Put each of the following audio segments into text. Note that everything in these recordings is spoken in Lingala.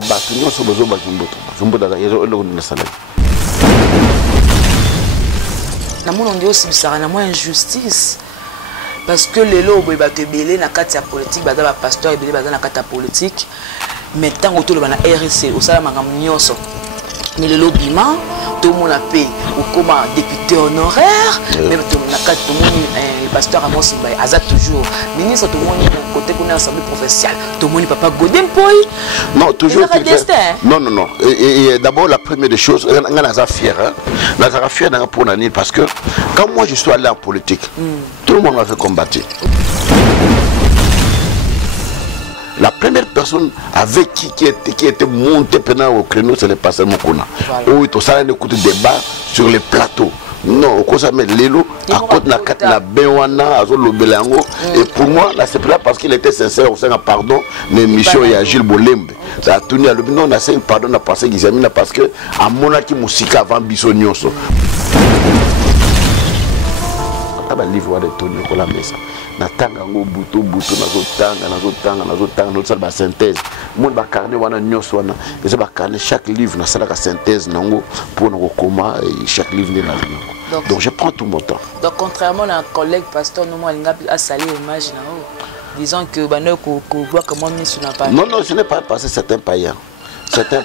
Batunyo sobozo bakimboto. Bakimboto da yezo elo na salai. Na mon ondio sibisara na moi injustice parce que les lobes bato belé na kati ya politique baza ba pasteur belé baza na kati ya politique mais tant autour de la RC au sala mangam nyonso mais le lobbyman tout le monde a payé ou comme député honoraire même tout le monde le pasteur Amos Mbaye aza toujours ministre tout le monde côté qu'on a assemblée provinciale tout le monde papa Godem Poy non toujours non non non et d'abord la première des choses on a fier hein on a fier dans pour l'année parce que quand moi je suis allé en politique tout le monde m'a fait combattre. La première personne avec qui était montée pendant au créneau, c'est le pasteur Mokona. Où il y a un débat sur les plateaux. Non, au cause de l'élo, à côté de la Béwana, à Zolobelango. Et pour moi, là, c'est pas parce qu'il était sincère, on s'est pardon, mais Michel et Agile Bolembe. Ça a tenu à l'opinion, on a fait un pardon, on a passé Gizamina parce que à Monaki Moussika avant Bissonioso. Aba livre de Tony Kola Mesa. Natanga ngo buto nazotanga notre ba synthèse monde ba carnet wana nyonso wana eza ba carnet chaque livre na sala ka synthèse nango pour na koma et chaque livre n'est là donc je prends tout mon temps. Donc contrairement à un collègue pasteur nous moi linga a sali image na disant que bana ko voit comment ministre n'a pas. Non ce n'est pas parce que c'est un païen c'est un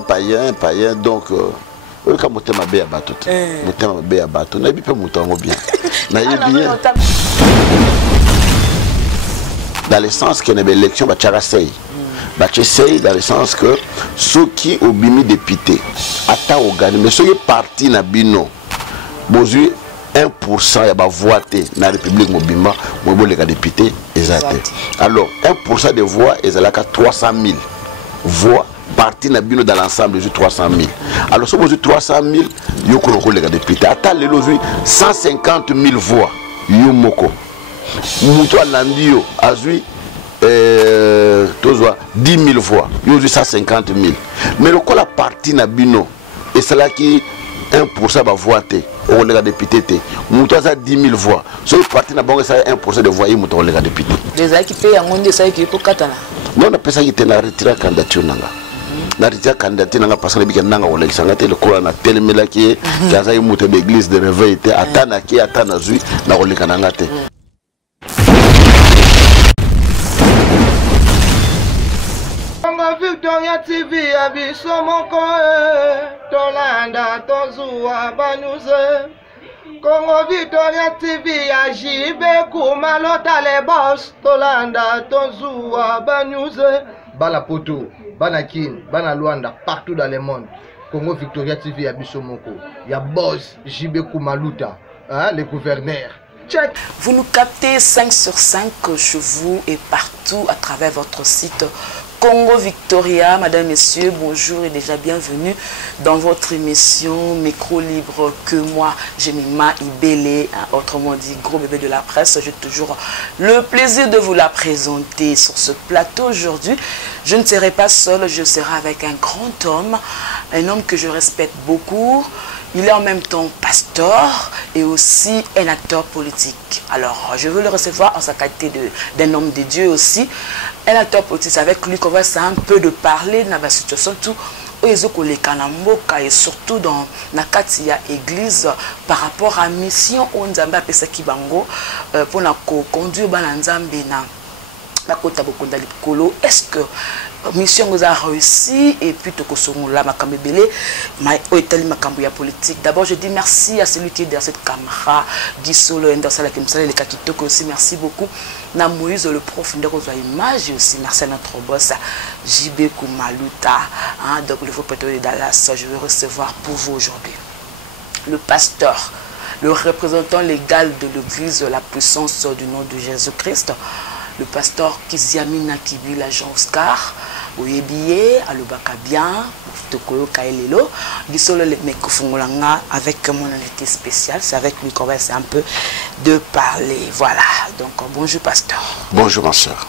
païen donc quand motema be ya bato motema be ya bato na bi pe mutango bien na bien dans le sens que na élection ba tchara sey ba tchesey dans le sens que ceux qui obimi député ata ogani mais ceux qui parti na bino bozu 1% ya ba voter na république mobimba mobo les députés exact alors 1% de voix ezalaka 300 000 voix parti na bino dans l'ensemble de 300 000. Alors si vous avez 300 000, vous avez les députés. Attends, les 150 000 voix. Vous moko. Moutou Landio a 10 000 voix. Vous avez 150 000. Mais le coup la parti na bino, et c'est là qui 1% va voter. On les députés. Moutou a 10 000 voix. Si vous parti na bon, c'est 1% de voix, vous avez les députés. Les équipes payent un monde, ça qui pour Katana. Non, on a pas ça qui était na retiré candidature nanga. Na retiré candidature nanga parce que les biens nanga on les sangate le courant na telemela qui kaza yumuté d'église de réveil était atana qui atana zui na on les kanangate. Congo Victoria TV abiso moko tolanda tozua banuze Congo Victoria TV ajibe kumalota le boss tolanda tozua banuze bala poto bana kin bana Luanda partout dans le monde Congo Victoria TV abiso moko ya boss jibe kumaluta hein, le gouverneur. Check. Vous nous captez 5 sur 5 chez vous et partout à travers votre site Congo Victoria. Madame, messieurs, bonjour et déjà bienvenue dans votre émission Micro Libre que moi, Jemima Ibele, autrement dit gros bébé de la presse. J'ai toujours le plaisir de vous la présenter sur ce plateau aujourd'hui. Je ne serai pas seule, je serai avec un grand homme, un homme que je respecte beaucoup. Il est en même temps pasteur et aussi un acteur politique. Alors, je veux le recevoir en sa qualité d'un homme de Dieu aussi. Un acteur politique, c'est avec lui qu'on va un peu de parler de la situation, tout et surtout dans la Katia église par rapport à la mission où nous avons appelé ça Kibango pour conduire Bananzambe na kota bokonda likolo. Est-ce que mission nous a réussi et puis to kosongola makambo belé ma etali makambo ya politique. D'abord je dis merci à celui qui est derrière cette caméra Gisolo Ndasala Kimsala le Kakitoko aussi, merci beaucoup na Moïse le prof ndeko za image aussi, merci à notre boss JB Kumaluta hein, donc le faux pétrolier de Dallas. Je vais recevoir pour vous aujourd'hui le pasteur, le représentant légal de l'église la puissance du nom de Jésus-Christ, le pasteur Kiziamina Kibila Jean Oscar Oyebie alobaka bien tokolo kaelelo gisolo le mekofungolanga avec mon invité spécial. C'est avec lui qu'on va essayer un peu de parler. Voilà, donc bonjour pasteur. Bonjour ma soeur.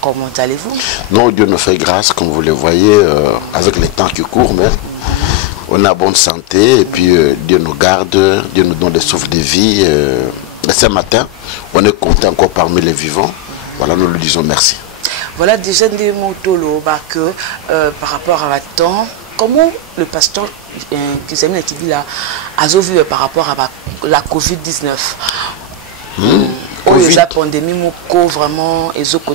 Comment allez-vous? Non, Dieu nous fait grâce comme vous le voyez avec les temps qui courent, mais on a bonne santé et puis Dieu nous garde, Dieu nous donne des souffles de vie. Ce matin, on est content encore parmi les vivants. Voilà, nous lui disons merci. Voilà déjà des mots que par rapport à la temps, comment le pasteur qui s'est mis a vu par rapport à la Covid-19 la pandémie moko vraiment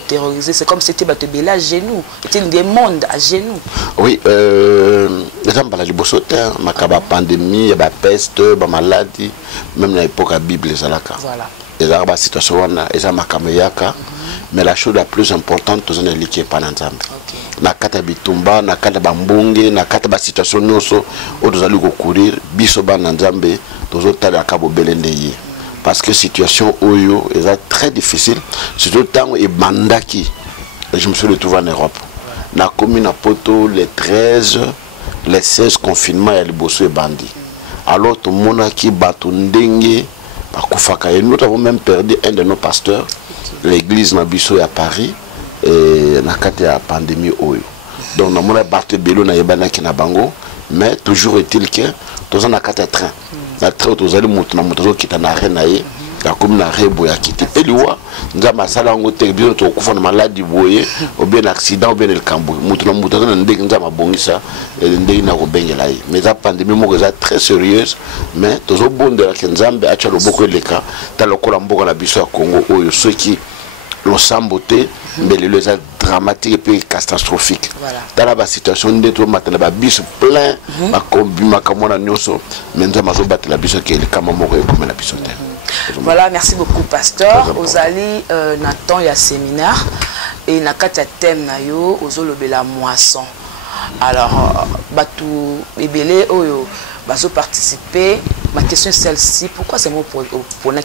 terrorisé, c'est comme si c'était à genoux, c'était une demande à genoux. Oui, les gens parlent de la pandémie, la peste, la maladie, même à l'époque la Bible les alaka. Voilà. Et là la situation est mais la chose la plus importante c'est que l'équipe pas dans na kata bitumba na kata bambonge na kata ba situation nyonso o dozali ko courir biso ba na nzambe tozotala ka bobelende yi. Parce que la situation est très difficile, surtout tant et bandaki. Je me suis retrouvé en Europe. Dans la commune à Poto, les 13, les 16 confinements, il y a les bosseux et bandits. Alors tout le monde qui bat et nous avons même perdu un de nos pasteurs, l'église Nabiso à Paris, et dans la pandémie. Donc nous avons battu Bélo na Yebana qui na bango, mais toujours est-il que nous avons un train. Na train tozali mutu na mutu qui na arena ye la commune na rebo ya kiti eliwa nzama sala ngo te bien to kufa na maladie boye ou bien accident ou bien le cambo mutu na mutu na ndenge nzama bongisa ndenge na ko bengela ye mais la pandémie mo est très sérieuse mais tozo bondela ke nzambe acha loboko eleka ta lokola mboka na biso ya Congo oyo ceux qui l'ensemble mais les dramatique et puis catastrophique. Dans la situation de tout matin, la bise plein, ma combi, ma camona nyoso, mais nous avons battu la bise qui est le camamore comme la bise. Voilà, merci beaucoup, pasteur. Ozali, Nathan, il y a séminaire et nakata thème nayo, ozolobe la moisson. Alors, batou ebele oyo, baso participer. Ma question est celle-ci, pourquoi c'est moi pour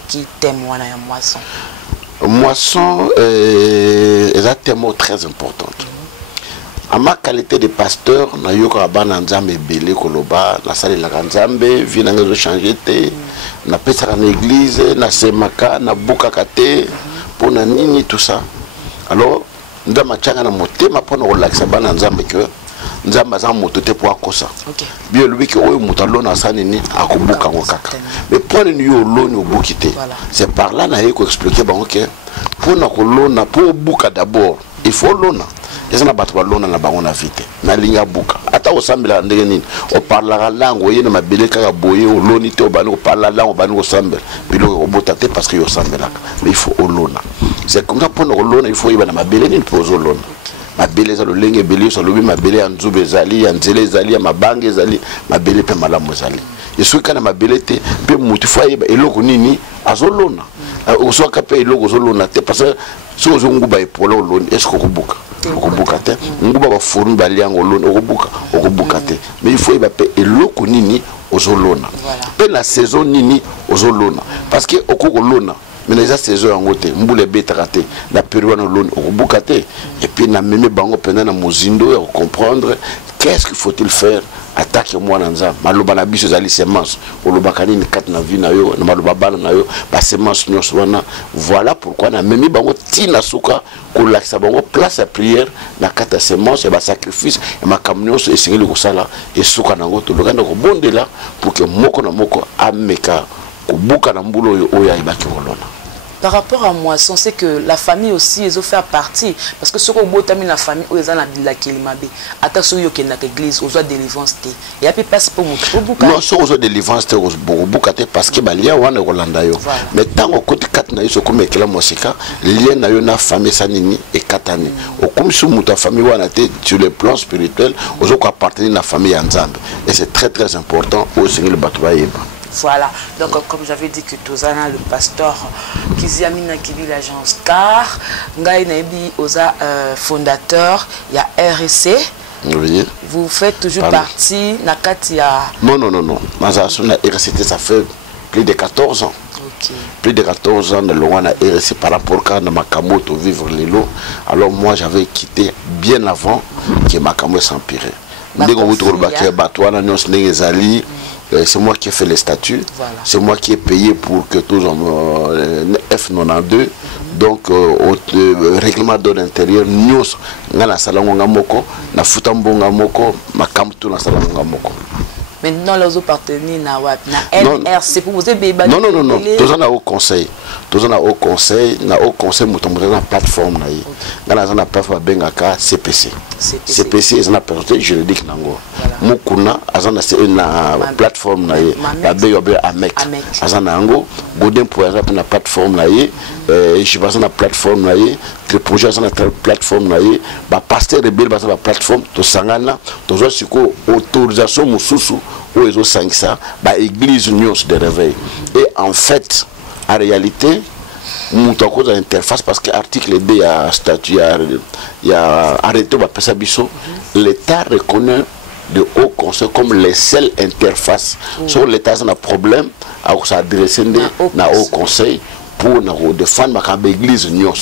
qui témoigne à moisson? Moisson est un thème très important. À ma qualité de pasteur, je suis en belé koloba, na salle la Nzambe, vient na changer té, na pesa na église, na semaka, na bukakate, pour na nini tout ça. Alors, ndama changa na motema pour na relaxer bana Nzambe que Nzambe za motote pour akosa. Bien lui que oyo mutalo na sanini akubuka ngokaka. Mais pour ni yo loni obukite. C'est par là na yeko expliquer bon OK. Pour na kolona pour buka d'abord, il faut lona. Et ça na batwa lona na bango na vite. Na linga buka. Ata osambela ndenge nini. O parlera langue yena mabele kaka boye o loni te o bani o parla langue o bani o sambela. Bilo o botate parce que yo sambela. Mais il faut lona. C'est comme ça pour na lona il faut yeba na mabele ni pour lona. Mabele za lolenge bele so lobi mabele ya nzube zali ya nzele zali ya mabange zali mabele pe malamu zali yesu kana mabele te pe mutu fa yeba eloko nini azolona osoka pe eloko zolona te parce que so zonguba epolo loni est-ce que okubuka te nguba ba forum baliango loni okubuka te mais il faut yeba pe eloko nini ozolona pe la saison nini ozolona parce que okokolona mais les saisons en côté mbule betakate la période en lone okubukate et puis na meme bango pendant na mozindo ya comprendre qu'est-ce qu'il faut-il faire attaque moi nanza maloba na biso zali semence olobakani ni kat na vie na yo na maloba bana na yo ba semence nyos wana voilà pourquoi na meme bango tina suka ko lakisa bango place à prière na kata semence et ba sacrifice et ma kamnyos et singeli ko sala et suka nango to lokanda ko bondela pour que moko na moko ameka kubuka na mbulo oyo ibaki kolona. Par rapport à moisson, c'est que la famille aussi, ils ont fait partie. Parce que ce qu'on voit dans la famille, ils ont la Kilimabe. Attention, il y a une église, ils ont délivrance. Et puis, passe pour mon bouca. Non, ils ont délivrance, ils ont bouca parce que il y a un Rolanda. Mais tant qu'on côté 4 naïs, comme il y a musica, il y a une famille sanini et 4 années. Comme si ta famille sur le plan spirituel, ils ont appartenu à la famille Nzambe. Et c'est très très important au Seigneur le Batouaïba. Voilà, donc comme j'avais dit que Tozana, le pasteur Kiziamina Kibi l'agence car Ngai Naibi Oza fondateur, il y a RSC. Oui. Vous faites toujours partie Nakatia. Non. La RSC ça fait plus de 14 ans. Okay. Plus de 14 ans de loin à RSC par rapport à Makamoto vivre les lots. Alors moi j'avais quitté bien avant que Makamo s'empirait. C'est moi qui ai fait les statuts, voilà. C'est moi qui ai payé pour que tous F92, donc au règlement de l'intérieur, nous, na salonga moko, na futambo moko, makamtu na salonga moko. Maintenant, les autres partenaires na NRC pour vous aider. Non. Tous on a au conseil. Tous on a au conseil. Na au conseil, nous sommes dans la plateforme là. Dans la plateforme bengaka CPC. CPC est une personne juridique nango. Mukuna, azana c'est une plateforme là. La BYB AMEC. Azana nango. Godin pour exemple na plateforme là. Je passe na plateforme là. Le projet sur la plateforme là. Ba pasteur rebelle basa la plateforme. To sangana. To zo siko autorisation mususu. Où ils ont 500, bah église union de réveil. Et en fait, en réalité, nous avons cause d'interface parce que l'article 2, il y a statut, il y a arrêté, l'État reconnaît le Haut Conseil comme les seules interfaces. Sur l'État, c'est un problème à s'adresser au Haut Conseil pour défendre l'église union.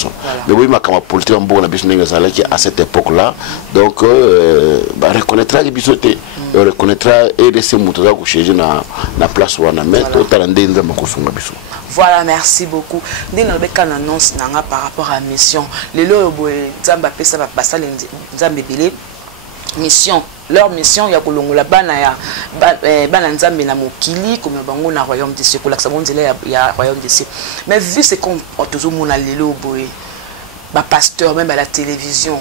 Mais oui, ma politique en bon à cette époque-là, donc reconnaîtra les bisotés. On reconnaîtra et laisser Moutoura coucher dans la place où on a mis. Voilà, merci beaucoup. Nous avons une annonce par rapport à la mission. Les lois, mission. Leur mission, il y a Kolongola Banaya, Bananzambe na Mokili, comme Bango na Royaume des Cieux, il y a Royaume des Cieux. Mais vu ce qu'on a toujours mon allélo, pasteur, même à la télévision,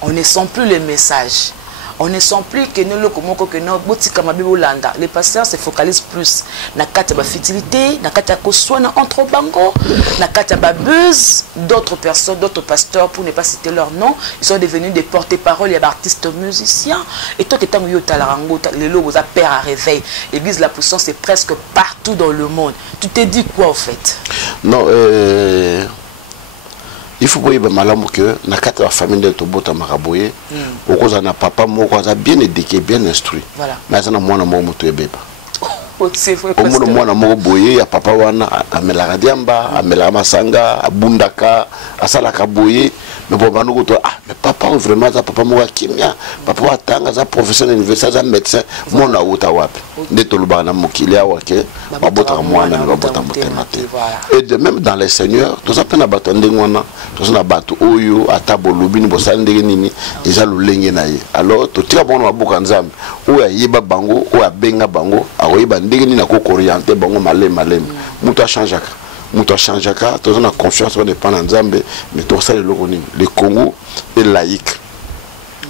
on ne sent plus les messages. On ne sent plus que nous, les pasteurs se focalisent plus na kata ba fertilité, na kata koswana entre bango, na kata ba buzz, d'autres personnes, d'autres pasteurs, pour ne pas citer leur nom, ils sont devenus des porte-parole, il y a des artistes musiciens. Et toi, les logos à père à réveil. L'église La Puissance est presque partout dans le monde. Tu t'es dit quoi au fait? Non, il faut que malamu que na kata famille de Tobota Maraboye, au cause na papa moko bien éduqué, bien instruit. Voilà. Mais ça na mwana mo mutu ebeba. C'est vrai. Au moins mwana mo boye ya papa wana amela radiamba, amela masanga, abundaka, asalaka boye. Mais bon banu ko mais papa vraiment ça papa mo kimia, papa wa tanga za professeur universitaire za médecin, mona uta wapi. Ndeto lubana mokilia wake, babota mwana na babota motemate. Et de même dans les seigneurs, tout ça pena batande ngwana, tout ça na batu oyo atabolobi ni bosande nini, eza lulenge na ye. Alors to tira bono mabuka nzambe, oya yeba bango, oya benga bango, akoyeba ndenge ni na ko orienter bango malem. Muto changeaka. Muto changeaka, tout ça na confiance on dépend en nzambe, mais tout ça le Congo est laïque.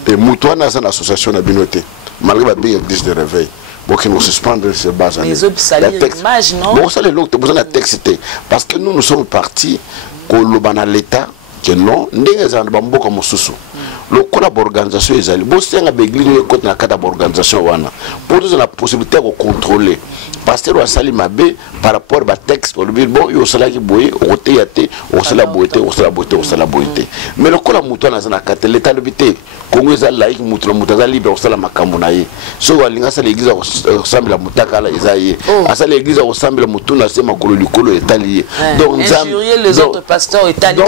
Et muto na une association na binoté, malgré la bien église de réveil. Bon, qui nous suspendent ces bases. Les autres saluent l'image, non? Bon, ça, les autres, besoin de texte. Parce que nous sommes partis, qu'on l'État, que non, nous sommes comme Moussoussou. Le collab organisation est allé. Bon, c'est un église qui est une organisation. Pour nous, la possibilité de contrôler. Pasteur wa sali mabe par rapport à texte pour le bon yo sala ki boye o teyate o sala boyete mais le kola muto na zana kate l'état lebité Congo za laïque muto za libre o sala makambo na ye so walinga sa l'église o sambela mutaka la ezaye asa l'église o sambela muto na se makolo likolo etali donc injurier les autres pasteurs etali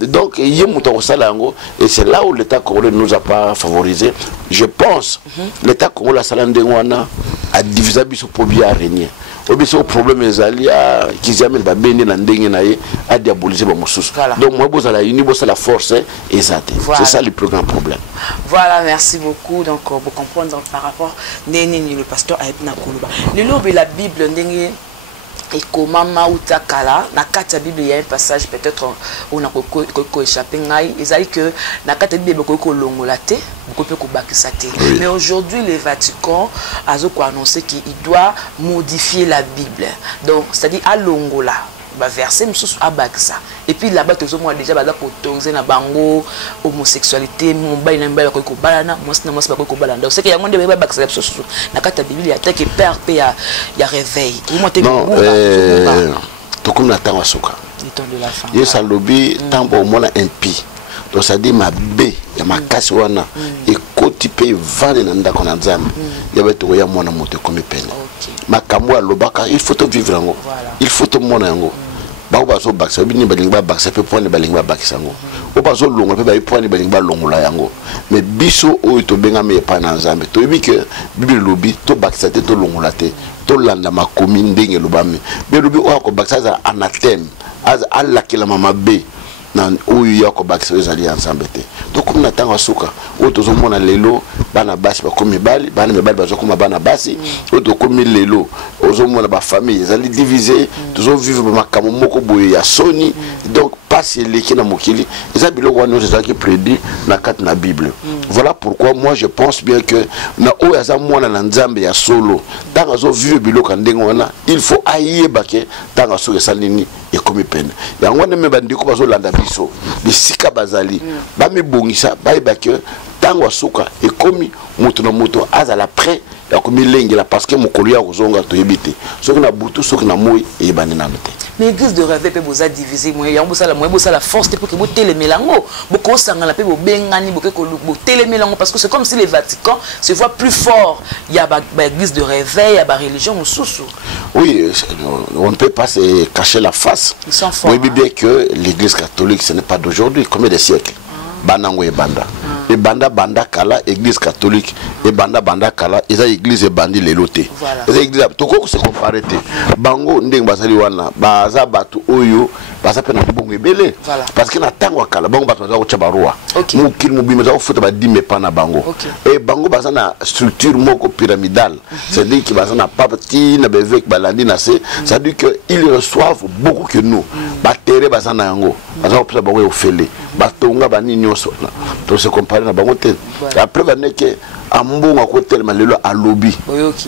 donc ye muto o sala ngo et c'est là où l'état congolais nous a pas favorisé je pense l'état congolais sala ndengwana a divisé biso pour bien régner. Au problème des alliés qui jamais va bénir la ndenge naie à diaboliser les moussous. Donc moi vous allez unir la force et ça. C'est ça le plus grand problème. Voilà, merci beaucoup. Donc vous comprenez par rapport Néni le pasteur Aïbna Koulouba. Le lobe la Bible ndenge et comment Maouta Kala, na kata Bible il y a un passage peut-être on a échappé ngai, ils a dit que na kata Bible ko longolate, ko peut ko bakisate. Mais aujourd'hui le Vatican a annoncé qu'il doit modifier la Bible. Donc c'est-à-dire à longola verset à bakisa. Et puis là-bas tous moi déjà bala pour autoriser na bango homosexualité, mon bail na bail ko balana, moi c'est ko balana. Donc c'est qu'il y a monde ba bakisa na kata Bible il y a tel que père ya réveil. Non, to comme la temps asuka. Ye salobi tambo mona impi. Donc ça dit ma bé ya makasi wana et kotipe vale na ndako na nzambe. Ya beto ya mona moto comme peine. Makambo alobaka il faut te vivre ngo. Il faut te mona ngo. Ba bazo bakisa bini balingba bakisa pe point balingba bakisa ngo. O bazo longo pe ba point balingba longola yango. Mais biso o to benga me pa na nzambe. To yebi que Bible lobi to bakisa te to longola te. To landa makomi ndenge lobami. Mais lobi o ko bakisa za anathème. Az alla kila mama be. na oyo ya ko bakisa ezali ensemble te. Donc comme na tanga suka o to zomona lelo bana basi ba komi bali bana mibali ba zokoma bana basi o to komi lelo ozomona ba famille ezali divisé toujours vivre ba makamo moko boye ya soni. Donc passer leki na mokili eza biloko wana eza ki prédit na kat na Bible. Voilà pourquoi moi je pense bien que na o ya za mwana na nzambe ya solo tanga zo vivre biloko ndenge wana il faut ayeba ke tanga so esalini et comme peine ya ngone me bandiko bazo landa biso bisika bazali ba mi bongisa ba ke tango suka et comme mutu na mutu azala prêt ya komi lengela parce que mokolo ya kozonga to yebite soki na butu soki na moi et banina note. Mais église de rêve peut boza diviser moi ya boza la force pour que bo télémélango boko sangala pe bo bengani boko ko télémélango parce que c'est comme si le Vatican se voit plus fort. Il y a ba église de réveil, il y a ba religion mususu. Oui, on ne peut pas se cacher la face. Oui, bien que l'église catholique ce n'est pas d'aujourd'hui, combien de siècles. Banango et banda. Et banda kala église catholique et banda kala eza église et bandi leloté. Eza église toko se comparer te. Bango ndeng basali wana baza batu oyo baza pe na bongo ebele. Parce que na tango kala bango batu baza ko chabarua. Mukil mubima za futa ba dime pa na bango. Et bango baza na structure moko pyramidale. C'est-à-dire que baza na papati na bevek balandi na se, c'est-à-dire que ils reçoivent beaucoup que nous. Ba terre baza na yango. Baza ko bango ofele. Batonga bani nyoso. To se comparer na bango te. Après va que ambonga ko tellement lelo a lobby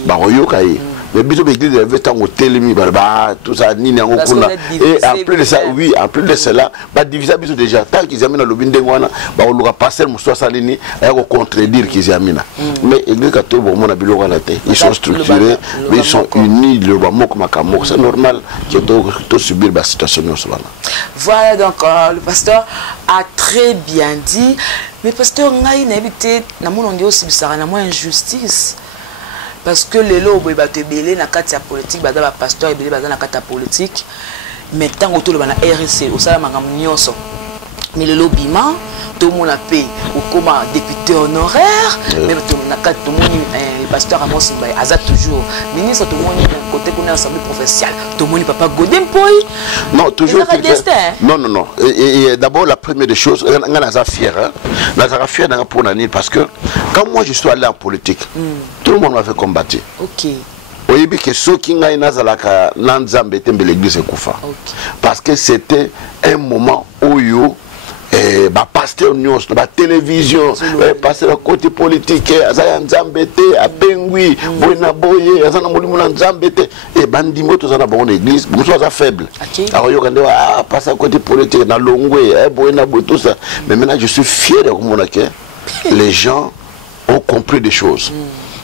ba oyoka yi mais biso be église avait tant hôtel mi ba tout ça ni yango kuna et après de ça oui après de cela ba diviser biso déjà tant qu'ils amena lobby ndengwana ba oluka passer muso salini ya ko contredire qu'ils amena mais église catholique bon mona biloko na te ils sont structurés mais ils sont unis le ba moko makamo c'est normal que to subir ba situation no cela. Voilà donc le pasteur a très bien dit. Mais pasteur ngai na habité na monondi aussi bisara na moins injustice parce que les lots ba te belé na kati ya politique ba ba pasteur belé ba na kati ya politique mais tant autour le na RC au sala mangam nyonso mais le lobbyman tout mon paix ou comme député honoraire même tout na kati tout mon pasteur Amos Mbaye aza toujours ministre tout mon côté qu'on a assemblée provinciale tout mon papa Godem Poy non toujours non et d'abord la première des choses on a fier fier pour l'année parce que quand moi je suis allé en politique tout le monde m'a fait combattre. OK. Oui, que ceux qui n'ont pas l'église Koufa. Parce que c'était un moment où bah pasteur news la télévision passer le côté politique azaya nzambete abengwi boina boye azana molimo na nzambete et bandi moto zana bon église muso za faible alors yo kande passer côté politique na longwe boina bo tout ça mais maintenant je suis fier de comment que les gens ont compris des choses.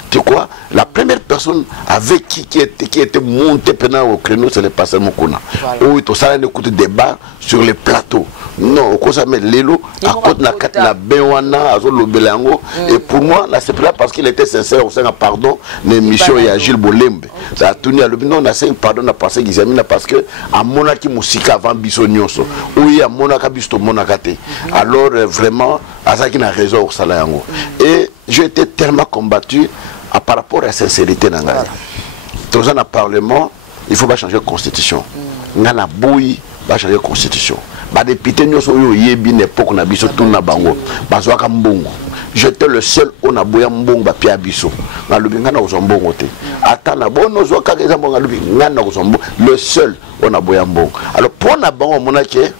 Tu quoi? La première personne avec qui était monté pendant au créneau, c'est le pasteur Mokuna. Où tout ça, on écoute débat sur les plateaux. Non, au ça met l'élo, à côté de la Béwana, à Zolo Belango. Et pour moi, là, c'est là parce qu'il était sincère, au sein pardon, l'émission et à Gilles Bolembe. Ça a tenu à l'opinion, on a fait un pardon à passer Gizamina parce que à Monaki Moussika avant Bissonioso, oui, à Monaka Bisto Monakate. Alors, vraiment, à ça qui n'a raison au Salayango. Et j'ai été tellement combattu par rapport à la sincérité dans dans un parlement, il faut pas changer la constitution. Ngana boui va changer la constitution. Ba député nous sommes yebi n'époque na biso tout na bango. Bazwaka mbongo. J'étais le seul on a boya mbongo ba pia biso. Na lubi ngana kozambongo te. Ata na bono zwaka keza mbongo lubi ngana kozambongo. Le seul on a boya mbongo. Alors pour na bango monake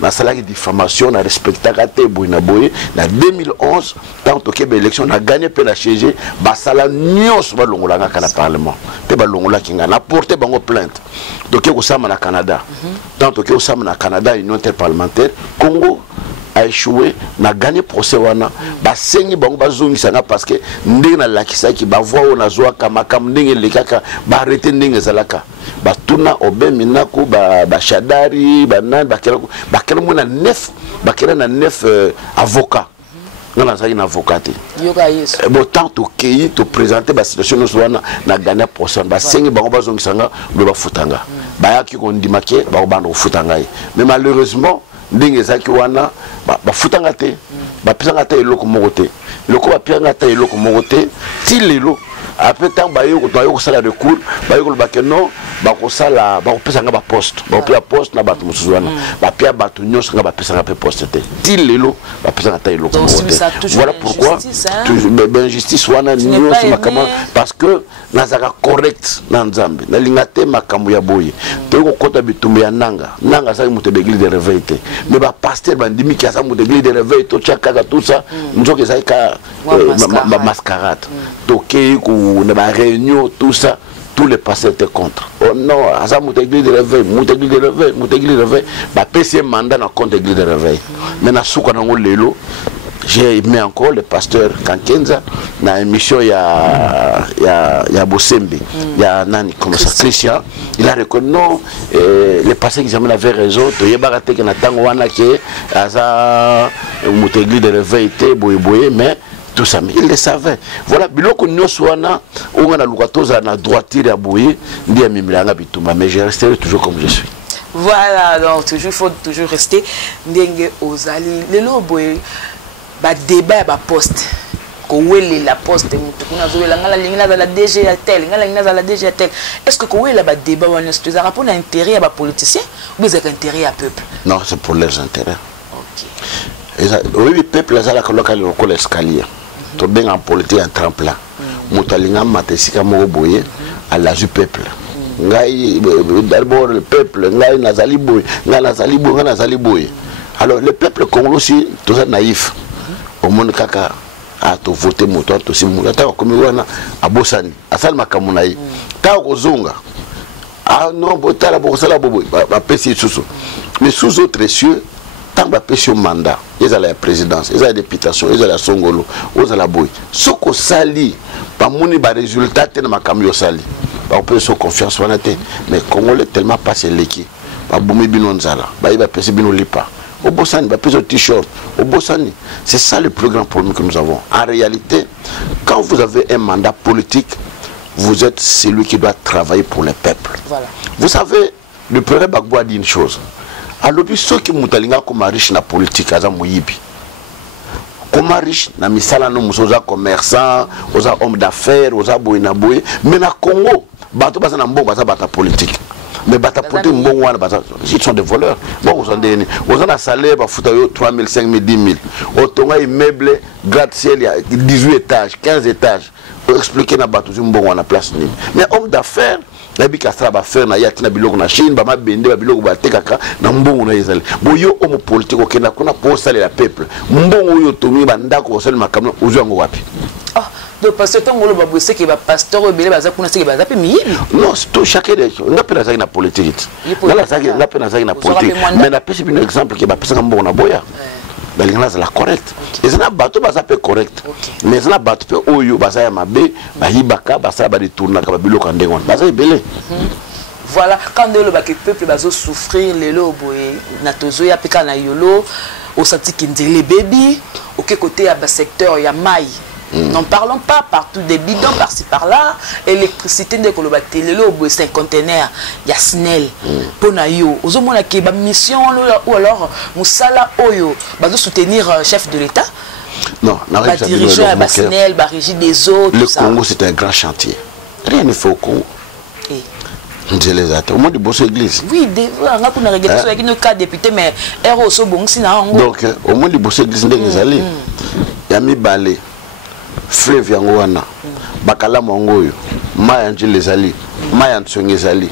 na salaki diffamation na respectaka te boina boye na 2011 tant que l'élection na gagné pe na CG ba sala nyos ba longola ngaka na parlement te ba longola kinga na porter bango plainte donc ko sama na Canada tant que sama na Canada union interparlementaire Congo a échoué na gagné procès wana ba sengi bango ba zongisa na parce que ndenge na lakisa ki ba voix na zoa kama ndenge lekaka ba arrêter ndenge zalaka ba tuna obemina ko ba shadari ba nan ba kela mo na 9 ba kela na 9 avocats non ça une avocat yoka yeso bon tant to présenter ba situation no wana na gagné procès ba sengi bango ba zongisa nga ba futanga ba yaki ko ndimake ba bando futanga mais malheureusement ndenge zaki wana ba futanga te ba pisanga te eloko moko te eloko ba pisanga te eloko moko te ti lelo après tant bayo ko sala recours bayo ko ba que non ba ko sala ba ko pesa nga ba poste ba ko poste na bato mususu wana ba pia bato nyonso nga ba pesa nga pe poste te til lelo ba pesa nga ta iloko. Voilà pourquoi injustice wana nyonso makama parce que nazaka correct na nzambe na lingate makambo ya boye to ko kota bitumba ya nanga ça muté d'église de réveil te mais ba pasteur bandimi ki ça muté d'église de réveil to chaka tout ça nzoke ça ka mascarade toke ko na ba réunion tout ça tous les pasteurs étaient contre. Oh non, ça muté église de réveil, muté église de réveil, muté église de réveil, ba PC mandat na compte église de réveil. Mais na souka na lelo j'ai mis encore le pasteur Kankenza dans l'émission il y a Bosembe il y a Nani comme ça Christian il a reconnu non les pasteurs qui avaient raison to yebaka que na tango wana ke asa mutegli de réveil boye mais tout ça mais il le savait voilà biloko nyonso wana on a lukatoza na droiture ya boye ndi mimilanga bitumba mais je resterai toujours comme je suis. Voilà, donc toujours faut toujours rester ndenge ozali lelo boye ba débat ba poste ko wele la poste mutu kuna zoela ngala lingina za la DG tel ngala lingina za la DG tel est-ce que ko wele ba débat wana c'est ça rapport à intérêt à ba politicien ou bien intérêt à peuple? Non, c'est pour leurs intérêts. OK. Oui, le peuple ça la coloca le col escalier to bien en politique en tremplin mutu alinga matesika moko boye à la du peuple ngai d'abord le peuple ngai nazali boye ngai nazali boye alors le peuple congolais aussi tout ça naïf au monde kaka a to voter moto to simula ta ko mi wana abosani asal makamunai ta ko zonga ah non botala bosala bobo ba pesi susu mais sous autres cieux tant ba pesi mandat ils à la présidence ils à la députation ils à la songolo ils à la boy soko sali ba moni ba résultat te na makamyo sali ba on peut se confiance wana te mais congolais tellement passé l'équipe ba bomi bino nzala ba iba pesi bino lipa au Bossani, au t-shirt, au Bossani. C'est ça le plus grand problème que nous avons. En réalité, quand vous avez un mandat politique, vous êtes celui qui doit travailler pour le peuple. Voilà. Vous savez, le président Gbagbo a dit une chose. Alors, ceux qui mutalinga comme riche na politique, aza moyibi. Comme riche na misala no musoza commerçant, oza homme d'affaires, oza boyina boy, mais na Congo, bato basa na mbongo basa bata politique. Mais bata politique mbongo wana basa, ils sont des voleurs. Bon, vous en donnez. Vous en a salaire ba futa yo 3 000, 5 000, 10 000. Otonga immeuble gratte-ciel il y a 18 étages, 15 étages. Pour expliquer na bato mbongo wana place ni. Mais homme d'affaires la bikastra ba faire na yati na biloko na Chine ba mabende ba biloko ba tekaka na mbongo na ezali boyo homme politique okenda kuna pour saler la peuple mbongo yo tomi ba ndako osali makamno uzwango wapi donc parce que tongolo ba bose ke ba pasteur obele baza kuna seke baza pe miyibi non tout chacun des on appelle ça na politique là ça na pena ça na politique mais na pesi un exemple ke ba pesa mbongo na boya balingana la correct et ça na bato ba ça peut correct mais ça na bato pe oyo ba ça ya mabe ba hibaka ba ça ba détourna ka ba biloko ndengo ba ça ebele. Voilà quand le peuple va souffrir les loboé na tozo ya peka na yolo au senti kindele baby au côté à secteur ya mai. N'en parlons pas partout des bidons par-ci par-là, électricité de Kolobate, le lobo 5 conteneurs, il y a Snell, Ponayo, aux hommes qui ont mission ou alors Moussala Oyo, va soutenir chef de l'État. Non, va diriger à Snell, va régir des eaux. Le Congo c'est un grand chantier. Rien ne fait au Congo. Au moins du boss église. Oui, on a regardé sur une carte député, mais Ero Sobong Sina. Donc, au moins du boss église, il y a mis balai. Fleuve yango wana bakala mongoyo maya njile ezali maya ntsonge ezali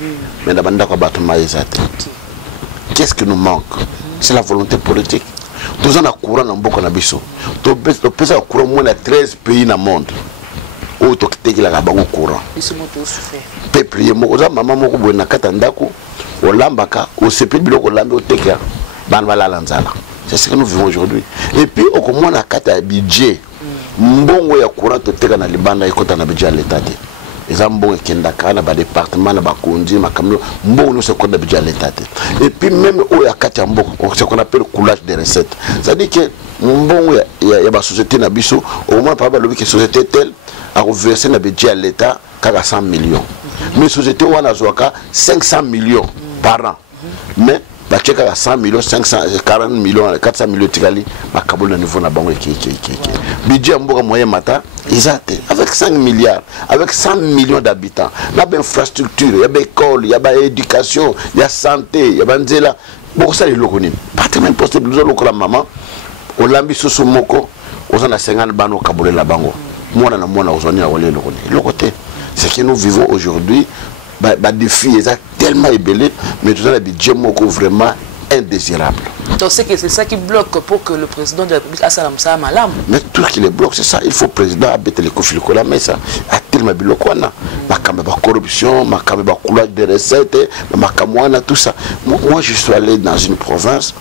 mais na banda kwa bato maya ezate. Qu'est-ce qui nous manque? C'est la volonté politique. Tous en a courant na mboka na biso to pesa courant moins na 13 pays na monde o to kiteki la bango courant biso moto souffrir peuple yemo za mama moko boye na kata ndako olambaka o sepi biloko lambe o teka ban bala lanzala. C'est ce que nous vivons aujourd'hui. Et puis au comment na kata budget mbongo ya courant toteka na libanda ekota na budget l'état te eza mbongo ekendaka na ba département na ba konzi makamlo mbongo no se konda budget l'état te et puis même o ya kati ya mbongo ce qu'on appelle coulage des recettes ça dit que mbongo ya ba société na biso au moins pas ba lobi que société telle a reversé na budget l'état kaka 100 millions mais société wana zoaka 500 millions par an mais ba cheka 100 millions 540 millions 400 millions tikali ba kabula niveau na bango budget mboka moyen mata Avec 5 milliards, avec 100 millions d'habitants, il y a des infrastructures, il y a des écoles, il y a de l'éducation, il y a santé, il y a des nzela. Bon, ça, c'est le pas même possible. Nous avons la maman, on l'a mis sur son moko, on a 50 bano kabole la bango. Moi, on a besoin de le côté. C'est que nous vivons aujourd'hui, des défis tellement ébellés, mais nous avons des budgets vraiment indésirables. Donc c'est ça qui bloque pour que le président de la République a ça malam. Mais tout ce qui les bloque, c'est ça. Il faut le président abêter les conflits là, mais ça a tellement de corruption, ma coulage de recettes, ma tout ça. Moi, je suis allé dans une province,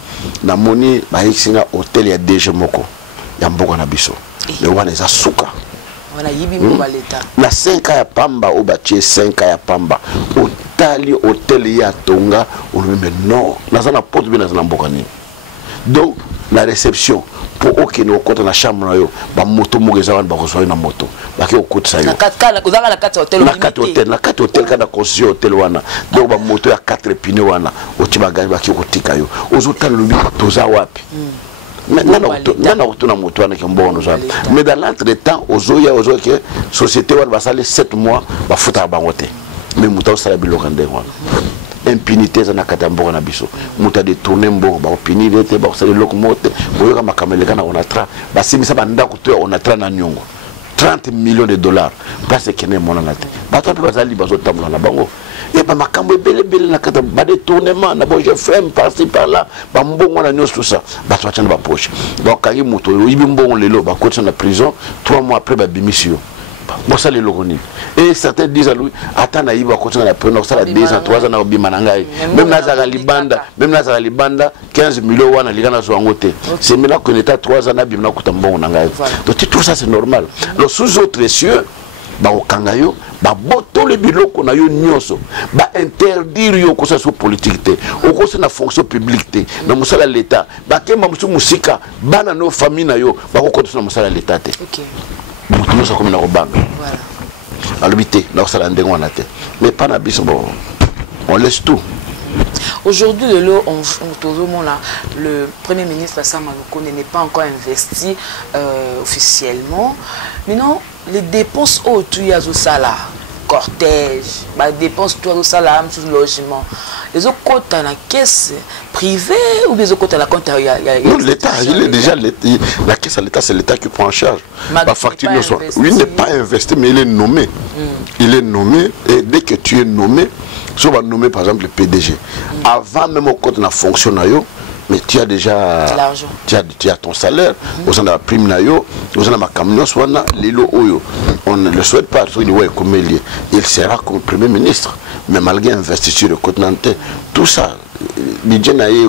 dans mon hôtel, il y a déjà moko, il y a beaucoup d'abisso. Mais on est à souka. Voilà, yibi mo baleta. Na 5 ya pamba au bâti 5 ya pamba. Tali hôtel ya tonga on me non nazana porte bien nazana mbokani. Donc la réception pour aucun au côté la chambre yo ba moto mogeza wana ba kosoa na moto ba ke okota ça yo. Na 4 kozanga na 4 hôtel. Na 4 hôtel kana konsi hôtel wana. Donc ba moto ya 4 pine wana oti ba gari ba ke kotika yo. Ozota lubi toza wapi. Mais dans l'entretemps, la société va salir 7 mois, va foutre à bangote. Mais mouta sala bilokande impunité za nakata mboka na biso. Mouta de tourner mboka ba opinir ete ba sala lokomote, boyoka makamele kana onatra, ba simisa banda kutoya onatra na nyongo. 30 millions de dollars parce que ne mona nate. Ba to pe bazali bazo tamula na bango. Et ba makambo bele na kata ba détournement na bo je fais par-ci par-là, ba mbongo na nyos tout ça. Ba to tchana ba poche. Donc kangi moto yibi mbongo lelo ba kotsa na prison 3 mois après ba bimisio. Bon ça les logoni. Et certains disent à lui attends na yiba kotsa na prison ça 2 ans 3 ans na obima ngai. Même na za libanda 15 millions wana ligana zo ngote. C'est maintenant qu'on est à 3 ans na bimna kutambongo na ngai. Donc tout ça c'est normal. Alors sous autres cieux ba okangayo ba boto le biloko na yo nyonso ba interdire yo ko ça sur politique te o ko na fonction publique te na musala l'état ba kemba musu musika bana no famille na yo ba ko na musala l'état te. OK. Mutu so comme na robanga. Voilà. Alobité na sala ndengo na te. Mais pas na biso bon. On laisse tout. Aujourd'hui, le Premier ministre Sama Lukonde n'est pas encore investi officiellement. Mais non, les dépenses autour de ça, cortège, les dépenses autour de ça, sous logement, les autres comptes dans la caisse privée ou les autres comptes dans la compte. Non, l'État, il est déjà la caisse à l'État, c'est l'État qui prend en charge. La facture ne soit. Oui, il n'est pas investi, mais il est nommé. Il est nommé, et dès que tu es nommé, si on va nommer par exemple le PDG, avant même au compte na fonction mais tu as déjà l'argent, tu as ton salaire, on a la prime nayo, on a ma camion, soit lilo oyo, on ne le souhaite pas, il sera comme premier ministre, mais malgré investiture de côte nantais, tout ça, budget naye,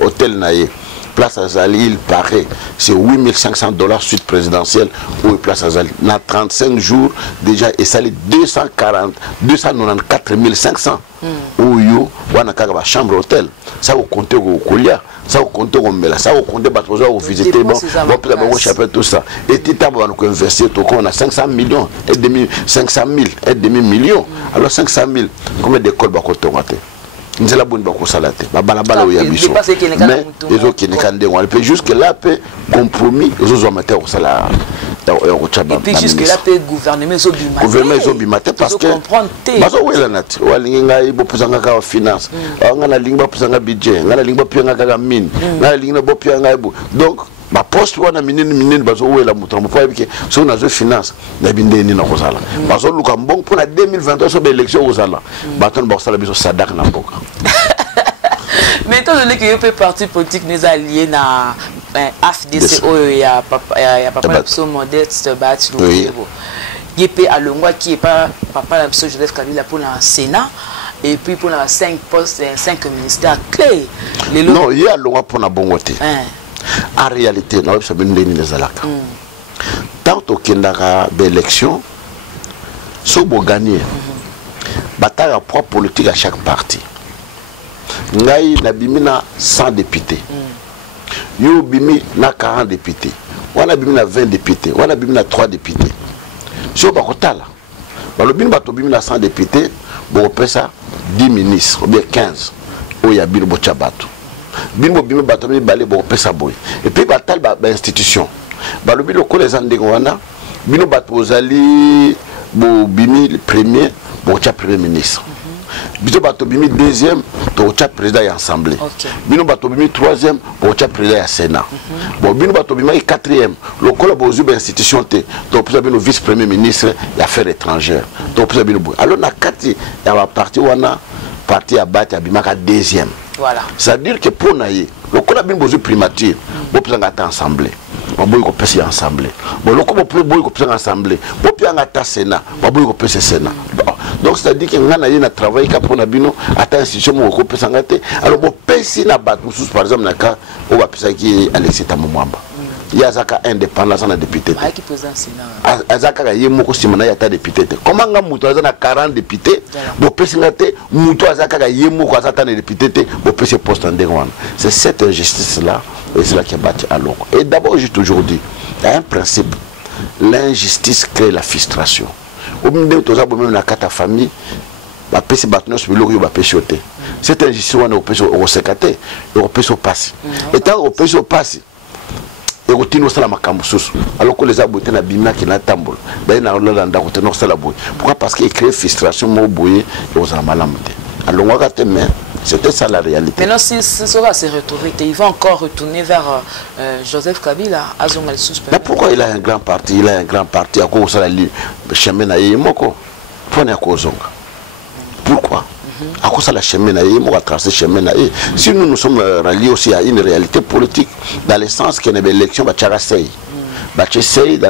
hôtel naye. Place Azali, il paraît, c'est 8500 $, suite présidentielle, ou Place Azali. Dans 35 jours, déjà, et ça est 294 500. Ou yo, ou on a chambre hôtel. Ça, vous comptez au Koulia, ça, vous comptez au Mela, ça, vous comptez au visiter, bon, tout ça. Et Tita, on a investi, on a 500 millions, et demi, 500 000, et demi millions. Alors 500 000, combien d'écoles va coûter? Nous avons bonne beaucoup salate. Balabala ou yabiso. Mais les autres qui ne can't on peut jusque là peut compromis les autres amateurs au salaire. Et puis jusque là peut gouvernement les obimate. Gouvernement les obimate parce que. Parce que la nat. Walinga ibo pusanga ka finance. Ngana lingba pusanga budget. Ngana lingba pianga ka mine. Ngana lingba bo pianga ibo. Donc ma poste wana minene bazo wela mutambo pa bike so na zo finance na binde ni na kozala bazo luka mbong pour la 2023 so élection kozala baton ba sala biso sadak na mboka. Mais étant donné que le parti politique nous alliés na AFDC il y a papa so modeste batch il peut à Longwa qui est pas papa la Joseph Kabila pour le Sénat. Et puis pour la 5 postes, 5 ministères clés. Non, il y a Longwa pour la bongote. En réalité, nous avons des alaka. Tant qu'il y a des élections, si vous gagnez, bataille à propre politique à chaque parti. Nous avons 100 députés. Nous avons 40 députés. Nous avons 20 députés. Nous avons 3 députés. Si vous avez 100 députés, vous avez 10 ministres ou bien 15. Il y a Bilbo Tchabatou. Bimbo bimbo batomi balé bon pesa boy et puis batal ba institution ba lobi loko les andengwana bino bato bozali bobimi le premier botia premier ministre biso bato bimi deuxième totia président ya assemblée bino bato bimi troisième botia président ya sénat bon bino bato bimi quatrième lokola bozwi ba institution te topesa bino vice premier ministre ya affaires étrangères topesa bino boy alors na kati ya ba parti wana parti ya bati abimaka deuxième. Voilà. C'est-à-dire que pour naïe, le qu'on a bien besoin de primature, vous pouvez être assemblée. Vous pouvez être assemblée. Bon, le qu'on peut être assemblée. Vous pouvez être sénat. Vous pouvez être sénat. Donc c'est-à-dire que nous avons travaillé pour nous à institution vous pouvez être alors vous pouvez être par exemple na cas on va penser qui Alexis Tamouamba. Il y a un indépendance en député. Azaka yemoko simana yata député. Comment nga muto azana 40 députés, bo pesingate muto azaka yemoko azata député, bo pese poste en déwan. C'est cette injustice là et c'est là qui a battu à l'eau. Et d'abord juste aujourd'hui, il y a un principe. L'injustice crée la frustration. Au milieu de ça, même dans ta famille, ba pese batno sur le ba pechoté. Cette injustice on au peso au sekate, au peso passe. Et tant au peso passe et routine au salama kamususu alors que les aboutés na bimna qui na tambol ba na landa ko tenor salabo pourquoi parce qu'il crée frustration mo boye et aux amalamte alors on va mais c'était ça la réalité. Maintenant si ce sera ces rhétoriques il va encore retourner vers Joseph Kabila azonga sous. Mais pourquoi il a un grand parti à cause de la chemin na yemoko pour na kozonga pourquoi à cause de la chemin à tracer chemin si nous nous sommes ralliés aussi à une réalité politique dans le sens qu'il y a une élection dans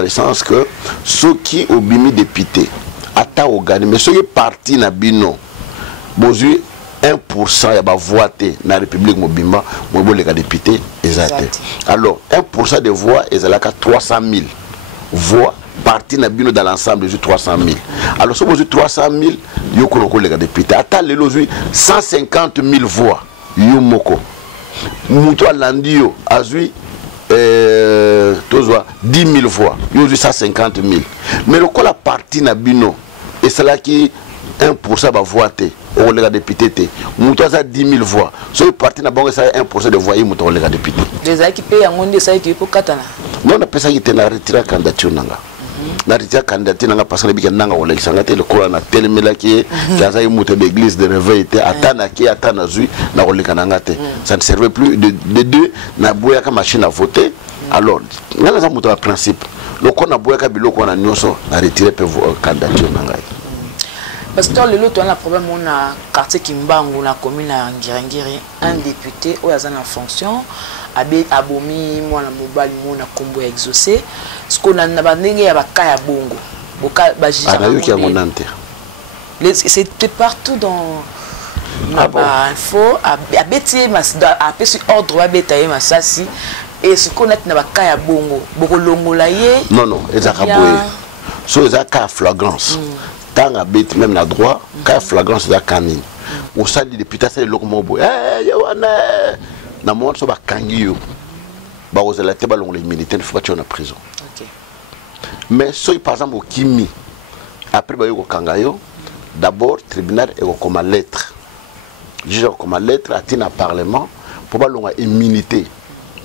le sens que ceux qui ont bimi député attendent au gagné mais ceux qui partis na bino bozu 1% ya ba voté na République mobimba mobo les députés exact alors 1% des voix est à 300 000 voix parti na bino dans l'ensemble de 300 000. Alors si vous avez 300 000, vous avez les députés. Attends, les 150 000 voix. Vous moko. Moutou Landio a eu 10 000 voix. Vous avez 150 000. Mais le coup la parti na bino, et c'est là qui 1% va voter. On les députés. Moutou a 10 000 voix. Si le parti na bon, ça 1% de voix, moutou les députés. Les équipés en monde ça qui pour katana. Non, on a pensé qu'il était na retiré candidature nanga. Na retiré candidature nanga parce que les nanga on l'exangate le courant na telemela qui kaza moutou d'église de réveil était atana qui atana zui na on l'exangate. Ça ne servait plus de deux na boya ka machine à voter. Alors, ngala za moutou a principe. Le qu'on a boya ka biloko na nyoso na retiré candidature nanga. Parce que le lot on a problème on a quartier Kimbangu la commune à Ngirangiri un député ou en fonction abomi moi na mobali mo na kombo exaucé ce qu'on a na bandenge ya bakaya bongo boka ba c'était partout dans info a beti masda a pesu ordre wa betaye masasi et ce qu'on a na bakaya bongo bokolongola ye non ezaka boye so ezaka flagrance tant à bête même la droit quand flagrance de la canine on s'est dit depuis ça le locomobo na monde so ba kangio ba ozela te ba longo les militaires il faut pas en prison mais so par exemple au kimi après ba yoko kangayo d'abord tribunal et comme lettre juge comme lettre atina parlement pour ba longa immunité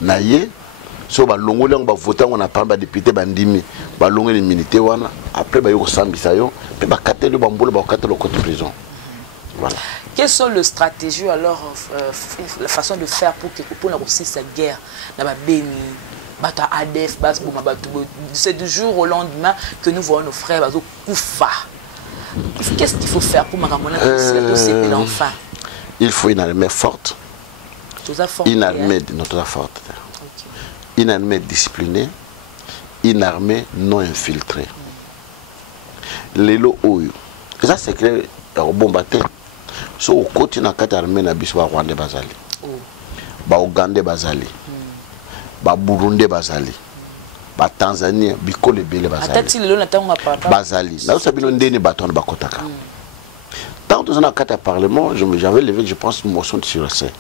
na ye so ba longo le ba voter on a pas ba député bandimi ba longo l'immunité wana après ba yoko sambisa yo pe ba katelo ba mbolo ba katelo côté prison. Voilà. Quelles sont les stratégies alors, la façon de faire pour la Russie cette guerre? C'est du jour au lendemain que nous voyons nos frères Koufa. Qu'est-ce qu'il faut faire pour Maramona l'enfant? Il faut une armée forte. Une armée forte. Une armée disciplinée. Une armée non infiltrée. Les lots oyo. Ça c'est clair. Bon bâtiment. So au côté na kata armée na biso ba Rwanda bazali. Ba Uganda bazali. Ba Burundi bazali. Ba Tanzanie bikole bele bazali. Atati lelo na tango papa. Bazali. Na sabino ndeni baton ba kotaka. Tant dans un kata parlement, j'avais levé je pense une motion de sûreté.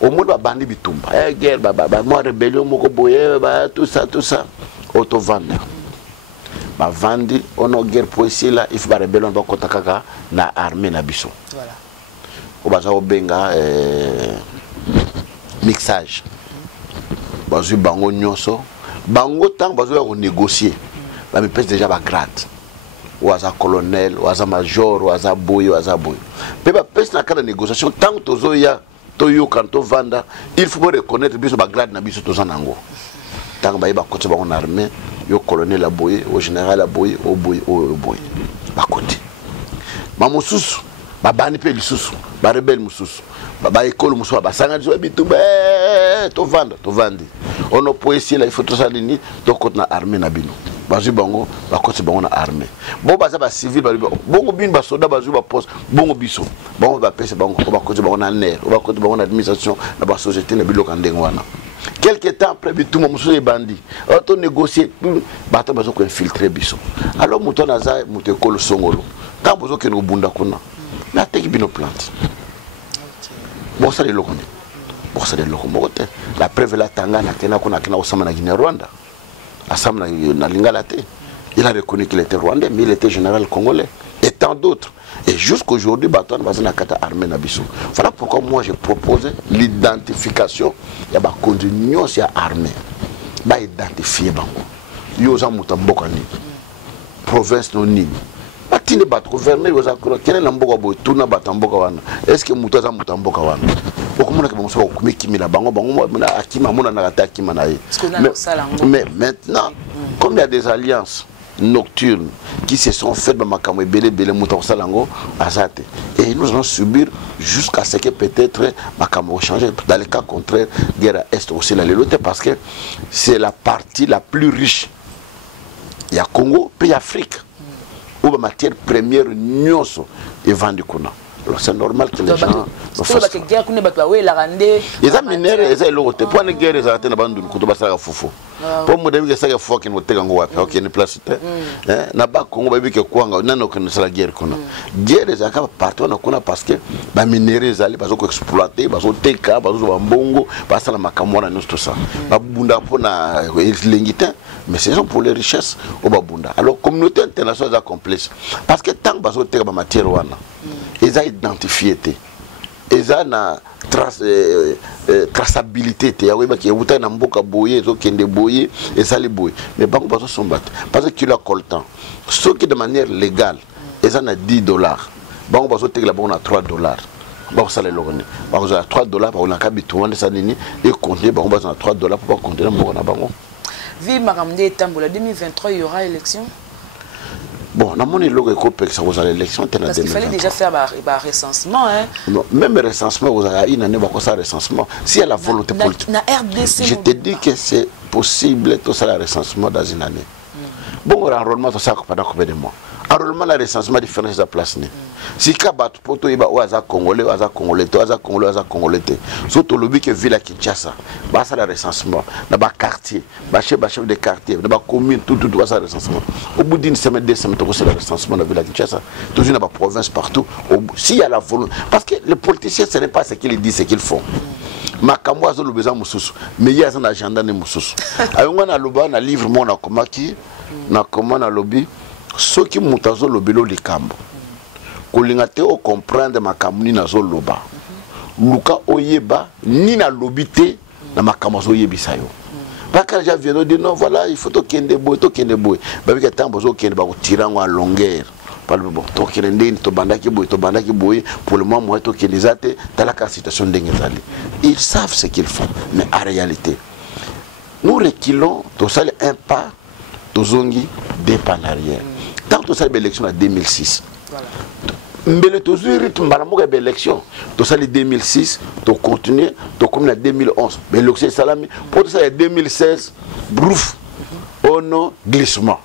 Au moins ba bandi bitumba. Guerre ba moi rébellion moko boye ba tout ça. Auto vendre. Ba vandi ono guerre pour ici là il faut ba rebellion ba kotakaka na armée na biso voilà o baza obenga mixage bazu bango nyoso bango tant bazo renégocier ba me pèse déjà ba grade ou aza colonel ou aza major ou aza boy ou aza boy pe ba pèse na cadre de négociation tant tozo ya toyo kanto vanda il faut reconnaître biso ba grade na biso toza nango tant ba côté ba on armée yo colonel la boy au général la boy au boy ba côté ma mususu ba bani pe lisusu ba rebelle mususu ba école mususu ba sanga zo bitu to vandi on poésie là il faut tout ça nini to côté na armée na bino bazu bango ba côté bango na armée bon baza ba civil ba bongo bin ba soldat bazu ba poste bongo biso bongo ba pèse bango ba côté bango na ner ba côté bango na administration na ba société na biloko ndengo wana quelque temps après bitu mo mususu bandi auto négocier bato bazo ko infiltrer biso alors muto na za muto école songolo quand bozo ke no bunda kuna na teki bino plante bon ça les locaux bon ça les locaux mokote la preuve la tangana kena kuna kena osama na Guinée Rwanda asama na lingala te il a reconnu qu'il était rwandais mais il était général congolais et tant d'autres et jusqu'aujourd'hui bato na bazana kata armée na biso voilà pourquoi moi j'ai proposé l'identification ya ba condition ya armée ba identifier bango yo za mutamboka ni province no ni batine bat gouverner yo za kro kene na mboka boy tuna batamboka wana est-ce que muto za mutamboka wana okomona ke bango so ko kimila bango na akima mona na kata akima na ye mais maintenant comme il y a des alliances nocturnes qui se sont faites dans makamwe belé muto salango azate et nous allons subir jusqu'à ce que peut-être makamwe changer dans le cas contraire guerre est aussi la lelote parce que c'est la partie la plus riche il y a Congo puis Afrique où la matière première nyonso est vendue kuna. Alors c'est normal que les gens fassent. Ils ont minéraux, ils ont l'autre. Pour une guerre, ils ont atteint la bande de Koutou Bassara Foufou. Pour moi, ils ont fait qu'ils n'ont pas de ok, une place. N'a pas Congo, baby que quoi, on a aucune la guerre qu'on a. Guerre, ils ont partout on a parce que les minéraux, ils allaient parce qu'on exploiter, parce qu'on teka, parce qu'on bongo, parce que la makamora nous tout ça. Babunda pour na l'ingité, mais c'est pour les richesses au babunda. Alors communauté internationale est complice parce que tant que teka la matière wana. Ils ont identifié, ils ont une traçabilité, ils ont une mboka boye, ils ont une boye, et ça les boye. Mais banques ne sont pas parce qu'ils ont le temps. Ceux qui de manière légale, ils ont $10. Banques ne sont pas $3. Bon, ça les lognes. Par exemple, $3 pour la cabine, ça nini et compter. Bon, on a $3 pour compter le mot na bango. Vie Maramde Tambola 2023, il y aura élection. Bon, dans mon éloge écopé, ça vous a l'élection. Parce qu'il fallait déjà faire un recensement. Hein. Non, même recensement, vous avez une année pour ça recensement. Si il y a la volonté politique, je te dis que c'est possible tout ça le recensement dans une année. Bon, l'enrôlement, tout ça, pendant combien de mois? Enrôlement, le recensement différent de la place. Si kabat poto iba oaza congolais congolais surtout le but que ville à Kinshasa ba ça le recensement dans ba quartier ba chef de quartier dans ba commune tout ba ça recensement au bout d'une semaine 2 semaines tout ça le recensement dans ville à Kinshasa toujours dans ba province partout s'il y a la volonté parce que les politiciens ce n'est pas ce qu'ils disent ce qu'ils font makambo azo lobeza mususu mais il y a un agenda ne mususu ayonga na loba na livre mon na komaki na comment na lobby ceux qui mutazo lobelo likambo kolingate o comprendre makamuni na zo loba luka oyeba ni na lobité na makamazo yebisa yo baka ja vient de non voilà il faut to kende boy ba bika tambo zo kende ba ko tirango en longueur par bon to kende to bandaki boy pour le moment to kelizate dans la situation d'engezali ils savent ce qu'ils font mais en réalité nous reculons to sale un pas to zongi deux pas en arrière tant to sale élection en 2006 voilà mais toujours rythme balamoka élection to ça les 2006 to continuer to comme la 2011 mais l'élection salami pour ça les 2016 brouf ono glissement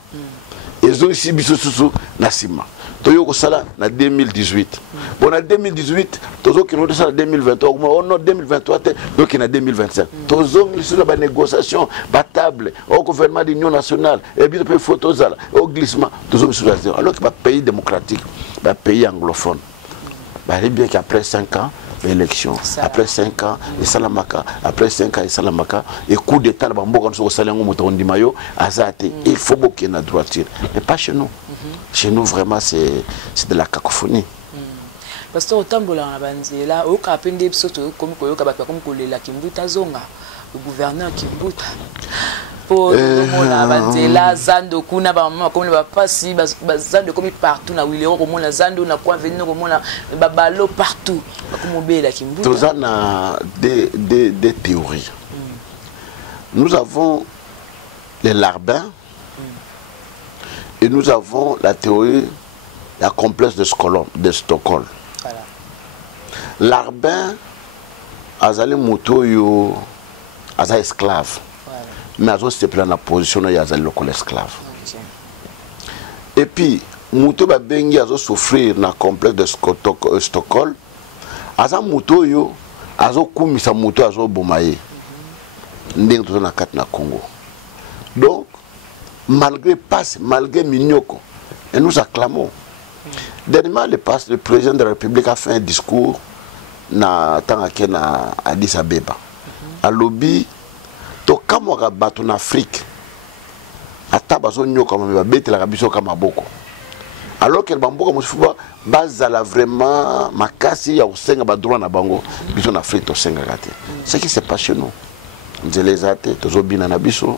ils ont ici bisosusu nasima to yoko sala na 2018 bon en 2018 tozo ki no ça 2023 ono 2023 donc en 2025 tozo sur la négociation ba table au gouvernement de l'Union nationale et bien peut photos là au glissement tozo sur la zéro alors que ba pays démocratique ba pays anglophone ba bien qu'après 5 ans élection après 5 ans et salamaka après 5 ans et salamaka et coup d'état ba mboka so salengo moto ndimayo azate il faut beaucoup na droiture mais pas chez nous chez nous vraiment c'est de la cacophonie parce que otambola na banzela o ka pende biso to comme koyoka bato comme kolela Kimbuta zonga le gouverneur Kimbuta pour la banzela zando kuna ba maman comme ba pasi zando comme partout na wilero comme la zando na quoi venir comme la babalo partout comme bela kimbu. Tout ça na des théories. Nous avons les larbins et nous avons la théorie, la complexe de Stockholm. Voilà. Larbin, azali moto yo, aza esclave. Voilà. Mais azo se plan la position ya azali local esclave. Okay. Et puis, moto ba bengi azo souffrir na complexe de Stockholm. Aza moto yo, azo kumisa moto azo bomaye. Ndenge tozo na kati na Congo. Donc, malgré passe, malgré Mignoko, et nous acclamons. Dernièrement, le président de la République a fait un discours na Addis Abeba. À lobby, to kamwaka bato na Afrique. Ata bazo nyoka mamba bete la biso kama boko. Alors que bamboka musifuba bazala vraiment makasi ya usenga ba droit na bango biso na Afrique to senga kate. Ce qui se passe chez nous. Les athées, tozo bina na biso,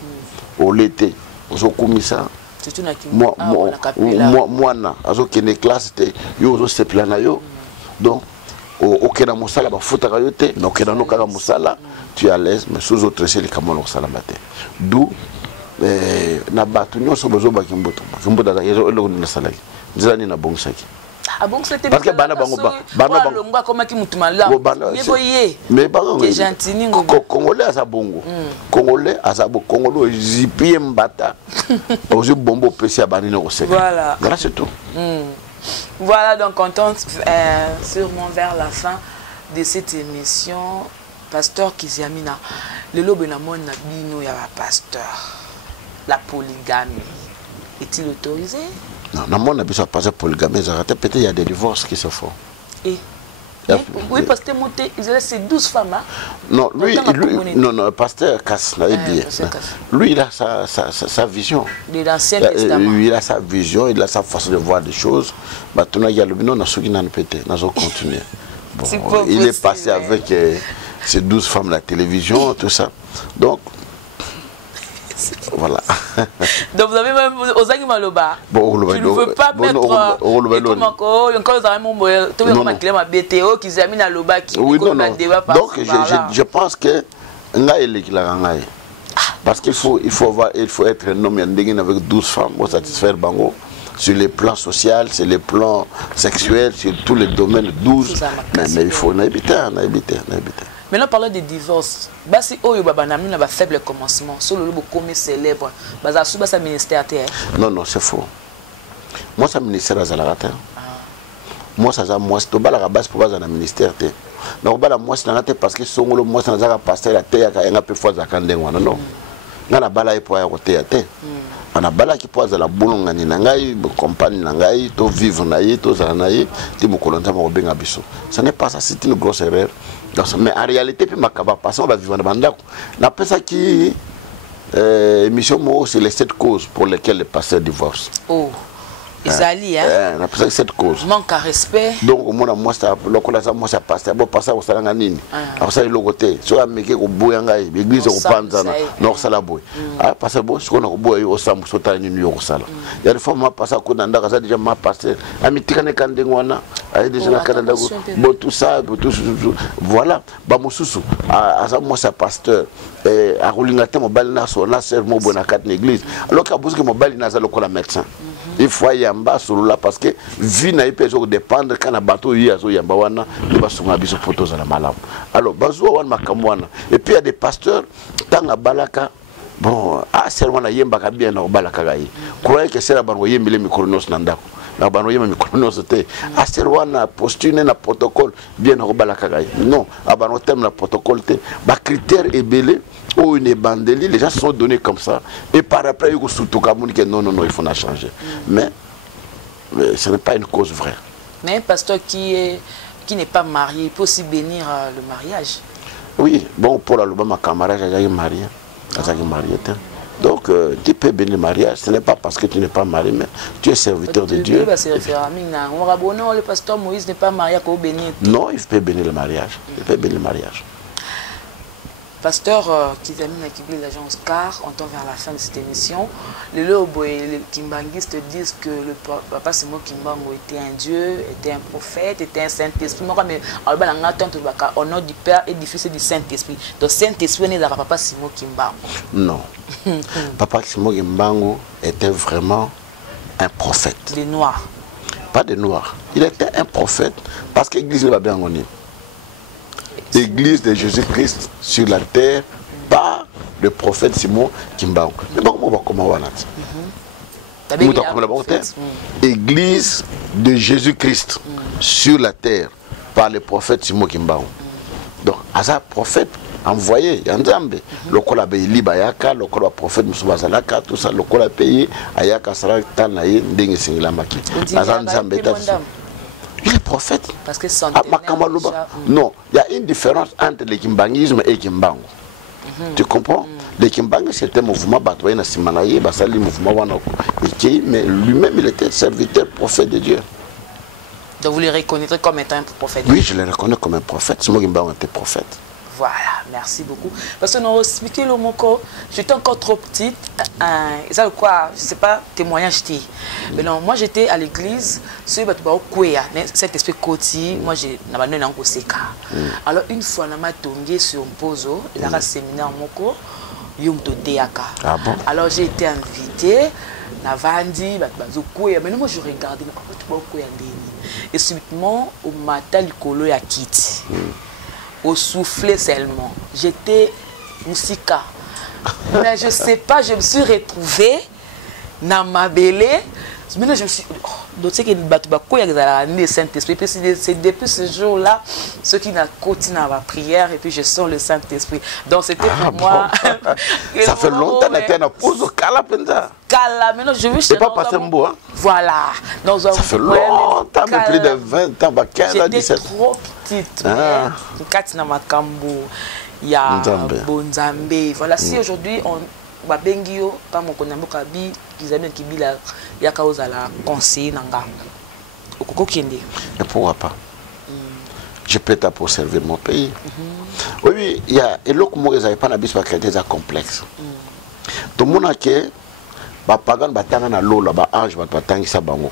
au l'été, ozo kumisa. Moi na, azo kene classe te, yo ozo se plana yo. Donc, au kena musala ba futa kayote, no kena no kaka musala, tu es à l'aise, mais sous autres c'est les kamono sala mate. D'où na batu nyoso bozo ba kimboto, kimboto da yezo elo na salaki. Nzani na bonsaki. Ah bon, c'était parce que bana bango bana bango comme qui mutumala mais bango congolais à sa bongo congolais à sa bongo congolais zipi mbata ozu bombo pesi à banino au voilà c'est tout. Voilà, donc on tente sûrement vers la fin de cette émission. Pasteur Kiziamina, le lobe na mon nabino ya pasteur, la polygamie est-il autorisé? Non, dans mon avis, ça passe polygamie, peut-être il y a des divorces qui se font. Et oui, parce que c'est 12 femmes. Hein? Non, lui, non, pasteur Cass, lui, il a sa vision. De l'Ancien Testament. Lui, il a sa vision, il a sa façon de voir des choses. Maintenant, il y a le binon, on a pété, on a continué. Bon, il est passé avec ces 12 femmes à la télévision, tout ça. Donc, voilà. Donc vous avez même Ozangi Maloba. Bon, tu ne veux pas mettre oui, non. Donc je pense que parce qu'il faut être un homme avec 12 femmes pour satisfaire Bango sur les plans sociaux, sur les plans sexuels, sur tous les domaines 12. Mais il faut éviter. Maintenant, parlons de divorce. Si vous avez un faible commencement, si vous avez un célèbre, vous avez un ministère. Non, c'est faux. Moi, c'est un ministère à Zalagata. Moi, c'est un base pour un ministère. Donc, moi, c'est parce que moi, c'est un pasteur à terre qui a un peu fois à Kandengwa. Non. On a bala pour un terre. On a bala qui pose la boulon à Ninangaï, compagnie Nangaï, to vivre naï, to zanaï, to mokolonza mobenga biso. Ce n'est pas ça, c'est une grosse erreur. Mais en réalité, puis ma on va vivre dans le bandako. La personne qui émission c'est les 7 causes pour lesquelles les pasteurs divorcent. Oh, Isali, hein? La personne 7 causes. Manque à respect. Donc, moi, ça, moi, ça passe. Bon, passer au Salanganini. Alors, ça, il est côté. Sur la Meke, au Bouyangaï, l'église au Panzana, non, ça la bouille. Ah, parce que bon, ce qu'on a au Bouy, au Sam, au Tani, New York, ça. Il y a des fois, moi, passer à Koudanda, ça déjà m'a passé. Amitikane Kandengwana, avec des gens à Canada, bon, tout ça, tout, voilà. Bah, mon sous, à ça, moi, ça pasteur. À Roulingate, mon bal n'a sur la serre, mon bon à 4 l'église. Alors qu'à Bousque, mon bal n'a pas le médecin. Il faut y aller sur là parce que vie n'a pas dépendre quand un bateau y a yambawana il va sur biso photos à la malam. Alors bazo wan makamwana et puis il y a des pasteurs tant à balaka bon ah c'est wana yemba ka bien na balaka gai. Croyez que c'est la bango yembile micronos nandako. La bango yemba micronos te ah c'est wana postune na protocole bien na balaka gai. Non, abano thème na protocole te ba critère est belé ou une bandeli, les gens se sont donnés comme ça. Et par après, ils ont dit non, il faut la changer. Mais ce n'est pas une cause vraie. Mais un pasteur qui n'est pas marié, il peut aussi bénir le mariage. Oui, bon, pour la ma camarade, j'ai marié. Donc, tu peux bénir le mariage. Ce n'est pas parce que tu n'es pas marié, mais tu es serviteur de Dieu. Le pasteur Moïse n'est pas marié, il bénir. Non, il peut bénir le mariage. Il peut bénir le mariage. Pasteur Kizami Nakibi, l'agent Oscar, on tend vers la fin de cette émission. Les kimbangistes disent que le papa Simon Kimbangu était un Dieu, était un prophète, était un Saint-Esprit. Mais au nom du Père et du Fils et du Saint-Esprit. Donc Saint-Esprit n'est pas papa Simon Kimbangu. Non. Papa Simon Kimbangu était vraiment un prophète. Les Noirs. Pas des Noirs. Il était un prophète parce que l'Église n'est pas bien connue. L'église de Jésus-Christ sur la terre par le prophète Simon Kimbangu. Mais comment on va Église de Jésus-Christ sur la terre par le prophète Simon Kimbangu. Donc, un prophète envoyé, Yanzambe, le kola beili bayaka, le kola prophète Musubazalaka, tout ça, le kola payé, ayaka sarakta naye, ndenge singilamaki. Azambe il est prophète. Parce que son non, il y a une différence entre le kimbangisme et le kimbangu. Tu comprends? Le kimbangu c'était un mouvement batoué na simanaye, basali mouvement wanako. Mais lui-même il était serviteur, prophète de Dieu. Donc vous le reconnaîtrez comme étant un prophète? Oui, je le reconnais comme un prophète. Simon Kimbangu était prophète. Voilà, merci beaucoup. Parce que nous avons expliqué le mot, j'étais encore trop petite. Ça quoi, je ne sais pas, témoignage. Mais non, moi j'étais à l'église, cet esprit côté, moi j'ai un Koseka. Alors une fois, on m'a tombé sur un pozo, il y a un séminaire moko, ah bon? Alors j'ai été invitée, Navandi, mais moi je regardais, et subitement, au matin, il y a Kiti. Au soufflet seulement. J'étais Moussika. Mais je ne sais pas, je me suis retrouvée dans ma belle. Maintenant, je me suis dit, Saint-Esprit. C'est depuis ce jour-là, ceux qui n'ont continué à la prière, et puis je sens le Saint-Esprit. Donc c'était pour moi. Ça fait longtemps que tu as posé au Kala. Kala, maintenant je veux c'est pas passé un bout. Voilà. Ça fait longtemps, mais plus de 20 ans, 15 ans, 17 ans. J'étais trop petite. Katina Makambo, il y a Bonzambe. Voilà, si aujourd'hui on. Babengio, pas mon connaissance, Kabi, Kizami Kibila, Yakaoza la conseiller Nanga. Okoko Kende. Mais pourquoi pas? Je peux être pour servir mon pays. Oui, il y a. Et l'autre mot, ils n'avaient pas d'habitude à créer des complexes. Tout le monde a que. Bapagan batanga na lola ba ange batangi sa bango.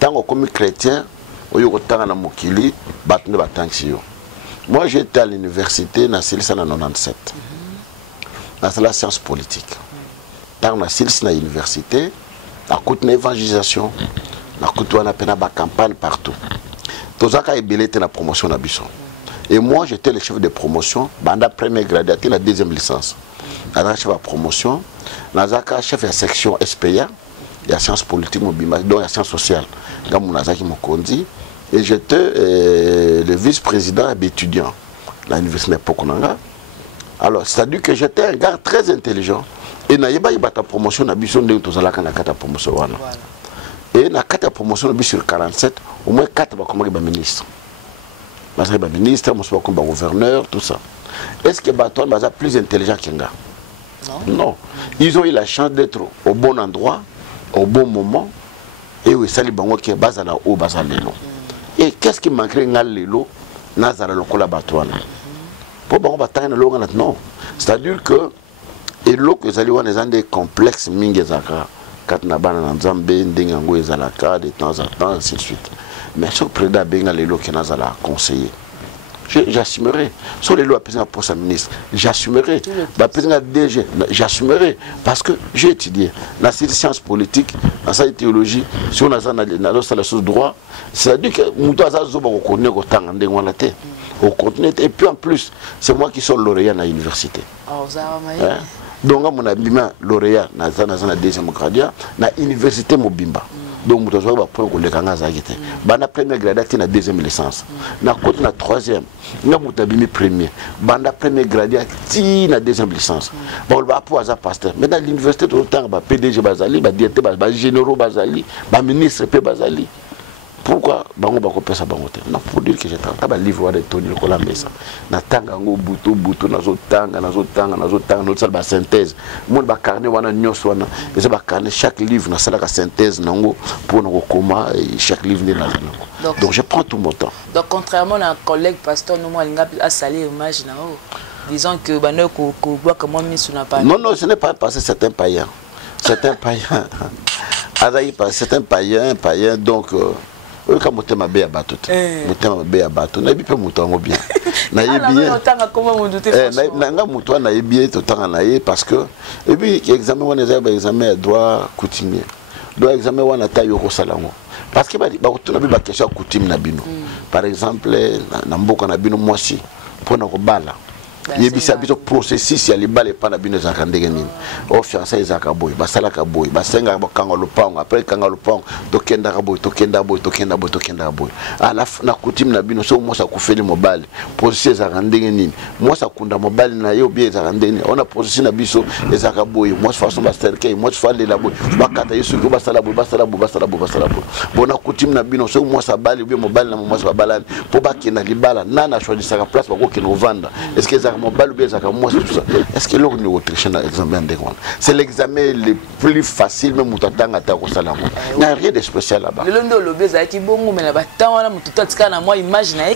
Tango comme chrétien, oyo kotanga na mokili batne batangi yo. Moi j'étais à l'université na Silisa na 97. Dans la science politique. Dans la science na université, à côté de l'évangélisation, à côté de la campagne partout. Tout ça a été la promotion à Bisson. Et moi, j'étais le chef de promotion, dans la première graduation, la deuxième licence. Dans la chef de promotion, dans la chef de section SPA, il y a sciences politiques, donc il y a sciences sociales. Dans mon azaki mokondi, et j'étais le vice-président étudiant à l'université de Pokonanga. Alors, c'est-à-dire que j'étais un gars très intelligent. Et il y a eu ta promotion, il y a eu ta promotion. Et il y a eu promotion sur 47, au moins 4 comme ministre. Ministre, comme gouverneur, tout ça. Est-ce que Baton est plus intelligent qu'un gars? Non. Ils ont eu la chance d'être au bon endroit, au bon moment. Et oui, ça, qui est basé là haut, basé là. Et qu'est-ce qui manquerait dans l'élo? Nazara le collaboratoire. Non. C'est-à-dire que et l'eau que les gens des complexes mingezaka quand na bana nzambe ndengango ezalaka de temps en temps ainsi de suite. Mais ce président benga les lois que nazala conseiller. J'assumerai. Sur les lois président pour sa ministre, j'assumerai. La président DG, j'assumerai parce que j'ai étudié la science politique, la théologie, sur la chose droit, c'est-à-dire que nous devons connaître autant de au contenu. Et puis en plus, c'est moi qui suis lauréat à l'université. Donc, mon ami lauréat dans la deuxième graduat, dans l'université Mobimba. Donc, je vais prendre le Kanazagité. Dans la première graduat, dans la deuxième licence. Dans la troisième, je vais premier. Dans la première graduat, dans la deuxième licence. Bon, on va pouvoir pasteur. Mais dans l'université, tout le temps, PDG Bazali, directeur Bazali, généraux Bazali, ministre Bazali. Pourquoi bango bako pesa bango te? Non, pour dire que j'ai tanga ba livre de Tony Nicolas Mesa. Na tanga ngo butu nazo tanga no ba synthèse. Mon ba carnet wana nyos wana, et ba carnet chaque livre na sala ka synthèse nango pour na koma chaque livre ne la. Donc je prends tout mon temps. Donc contrairement à un collègue pasteur nous moi linga a salé hommage na o. disons que Bano voit comment mis n'a pas. Non, non, ce n'est pas parce que c'est un païen. C'est un païen. C'est un païen, donc. Quand je suis bien abattu, je bien abattu. Je suis bien. Parce que, et puis, examen droit coutumier. Droit examen, on a taillé au salon. Parce que, il question coutume. Par exemple, dans le moi aussi, pour nous bala. Il y a un processus, il y a pas de zakandegeni. Au fiancé zakaboy, basala kaboy, basenga bakangalo pang, après kangalo pang, tokenda kaboy, tokenda boy. À la na coutume na bino so moi ça kufeli mobile, processus zakandegeni. Moi ça kunda mobile na yo bien zakandeni. On a processus na biso zakaboy, moi façon basterke, moi fale la boy. Bakata yesu ko basala boy. Bon na coutume na bino so moi ça bali bien mobile na moi ça balane. Pour bakina libala, nana choisi sa place pour ko kino vendre. Est-ce que est-ce que l'on est autrichien dans l'examen de Rwanda? C'est l'examen le plus facile, même au Tatang à Tarosalam. Il n'y a rien de spécial là-bas.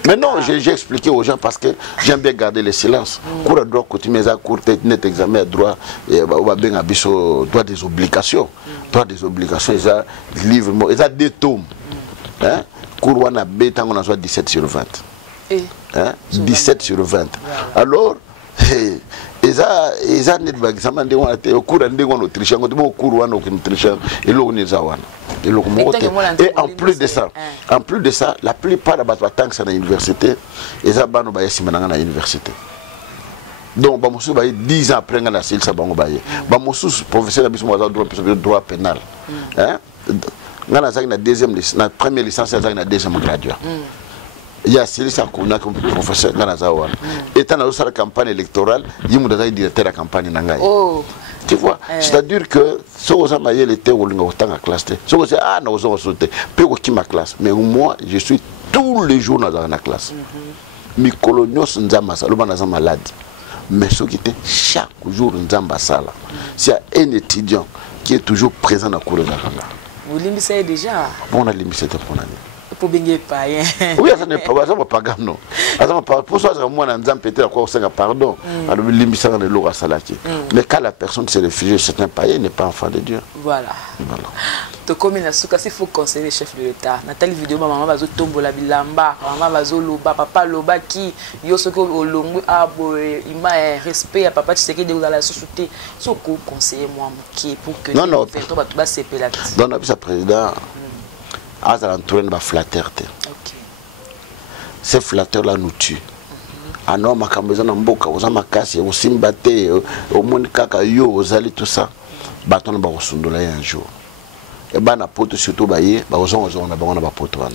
Mais non, j'ai expliqué aux gens parce que j'aime bien garder le silence. Pour le droit coutumier, court net examen droit, droit des obligations. Droit des obligations, ils ont livre, ils ont 2 tomes. Cour on a 17 sur 20. 17 sur 20. Alors, ils ont un examen de cours en Autrichien, et en plus de ça, la plupart de les gens à l'université, ils ont à l'université. Donc, ils ont 10 ans après, ils ont professeur de droit pénal. La première licence, la deuxième graduat. Il y a celui qui a comme professeur Ganazawa. Étant dans la campagne électorale, il y a directeur de la campagne Nangaï. Tu vois, c'est-à-dire que si vous avez été au temps à classe, si vous avez dit, nous avons sauté, peu qui ma classe, mais moi, je suis tous les jours dans la classe. Mes coloniaux sont malades. Mais ce qui était chaque jour dans sala. S'il y a un étudiant qui est toujours présent dans la cour de la Kanga. Vous l'imbissez déjà? On a l'imbissé pour l'année. Pour baigner païen. Oui, ça n'est pas ça, pas gagnon. Pour ça, moi, on a peut-être quoi, on pardon. Alors, l'imbissé dans le lot à Salaki. Mais quand la personne s'est réfugiée, c'est un païen, n'est pas enfant de Dieu. Voilà. To comme il s'il faut conseiller le chef de l'État. Nathalie vidéo, maman va zo tombo la bilamba, maman va zo loba, papa loba qui yo ce que au longo abo il m'a respect à papa tu sais que de la société. So ko conseiller moi qui pour que non fait to ba CP là. Dans le président à l'entourage de flatteurté. OK. Ces flatteurs là nous tuent. Alors ma kambezo na mboka oza makasi o simbate o moni kaka yo ozali tout ça. Baton ba osundola un jour. Et ben na poto surtout baye ba ozon na bango na ba poto wana.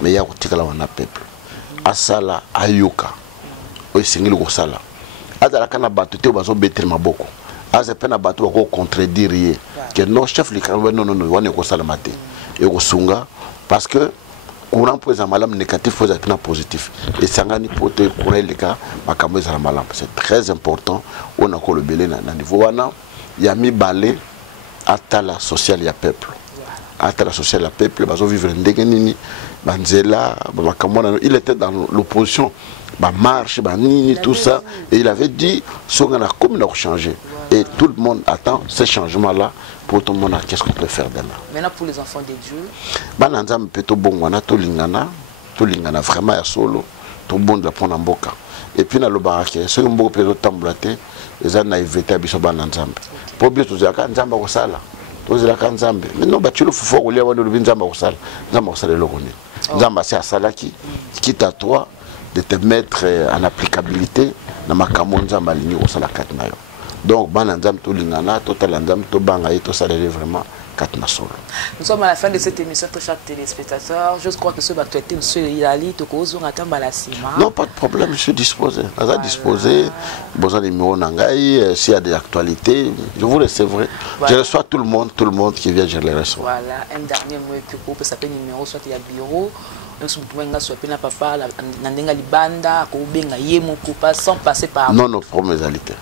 Mais ya kotikala wana peuple. Asala ayoka. O singili ko sala. Azala kana bato te bazo betre maboko. Aza pena bato ko contredire que non chef likambo non wana ko sala maté. Et ko sunga parce que courant pour les malades négatifs faut être positif. Et sangani poto courant les cas makambo za malade. C'est très important on a ko le belé na niveau wana ya mi balé atala social ya peuple. À la société, la peuple, ils vivre ndegenini, banzela, il était dans l'opposition, marche, tout ça, et il avait dit, on a comme changé. Et tout le monde attend ces changements-là pour tout le monde. Qu'est-ce qu'on peut faire demain? Maintenant pour les enfants de Dieu. Bananzam peut bon, on a tout lingana vraiment à solo, tout le monde la prend en boca. Et puis dans le baraque, ceux qui ont beaucoup de temps blaté, ils ont naïveté à biso bananzam. Pour bien tout ça, nzamba ko sala. Mais non, tu le fais pour quitte à toi de te mettre en applicabilité dans ma camonzamba ligne au salakat nayo. Donc, bananzam to lingana, total anzam to bangaye to salé vraiment. Nous sommes à la fin de cette émission, très chers téléspectateurs. Je crois que ce va traiter M. Yali, non, pas de problème, je suis disposé. Voilà. Disposé, besoin de numéro Nangaï, s'il y a des actualités, je vous recevrai. Voilà. Je reçois tout le monde qui vient, je les reçois. Voilà, un dernier mot, pour que ça peut numéro, soit il y a bureau. Sans passer par. Non, pour mes alités.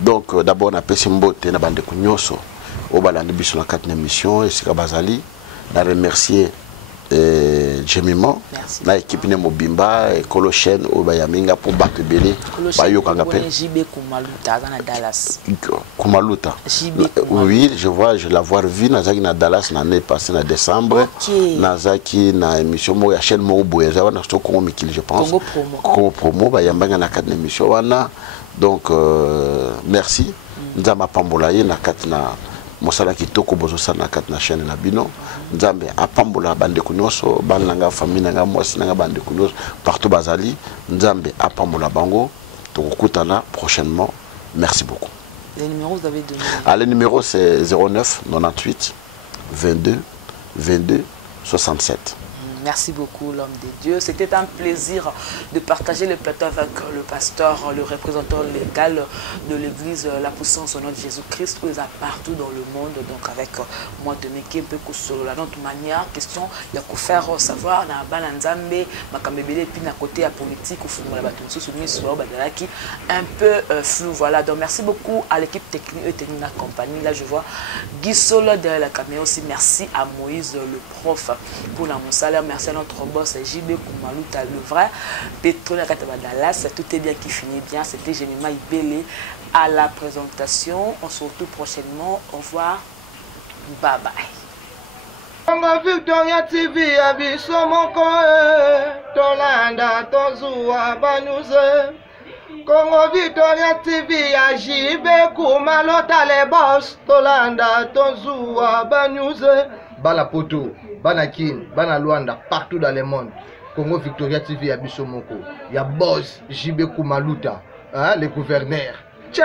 Donc, d'abord, on a passé une beauté, on a bandé Kunyoso. Au balandi biso la 4e émission et c'est Bazali, la remercier Jemimo na équipe ne mobimba et Colochen au Bayaminga pour battre belé Bayo Kangapé JB Kumaluta dans Dallas. Kumaluta. Oui, je la voir vu Nazaki na Dallas l'année passée en décembre. Nazaki na émission mo ya chaîne mo boye za wana Congo Mikil je pense. Congo promo Bayambanga na 4 émission wana. Donc merci. Nzama pambola ye na 4 na mosala kitoko bozo sana kat na chaîne na bino nzambe apambola bande kunyoso bananga famille nanga mwasi nanga bande kunyoso partout bazali nzambe apambola bango tokutana prochainement. Merci beaucoup. Les numéros vous avez donné? Le numéro c'est 09 98 22 22 67. Merci beaucoup l'homme de Dieu. C'était un plaisir de partager le plateau avec le pasteur, le représentant légal de l'église La Puissance au nom de Jésus-Christ, où ils sont partout dans le monde. Donc avec moi de Meke Beko sur la notre manière, question de faire savoir na Bananzambe, Makambebele puis na côté à politique ou Fumula Batunsu soumis sur Badalaki un peu flou. Voilà. Donc merci beaucoup à l'équipe technique et technique compagnie. Là je vois Guy Solo derrière la caméra aussi. Merci à Moïse le prof pour la moussala. Merci à notre boss JB Kumaluta, le vrai pétrole à Dallas. Tout est bien qui finit bien. C'était Jemima Ibele à la présentation. On se retrouve prochainement. Au revoir. Bye bye. Congo Victoria TV abiso moko tolanda tozua banuze. Congo Victoria TV JB Kumaluta le boss tolanda tozua banuze. Bala poto, bana kin, bana Luanda, partout dans le monde. Congo Victoria TV abiso moko. Ya boss JB Kumaluta, hein, le gouverneur. Check.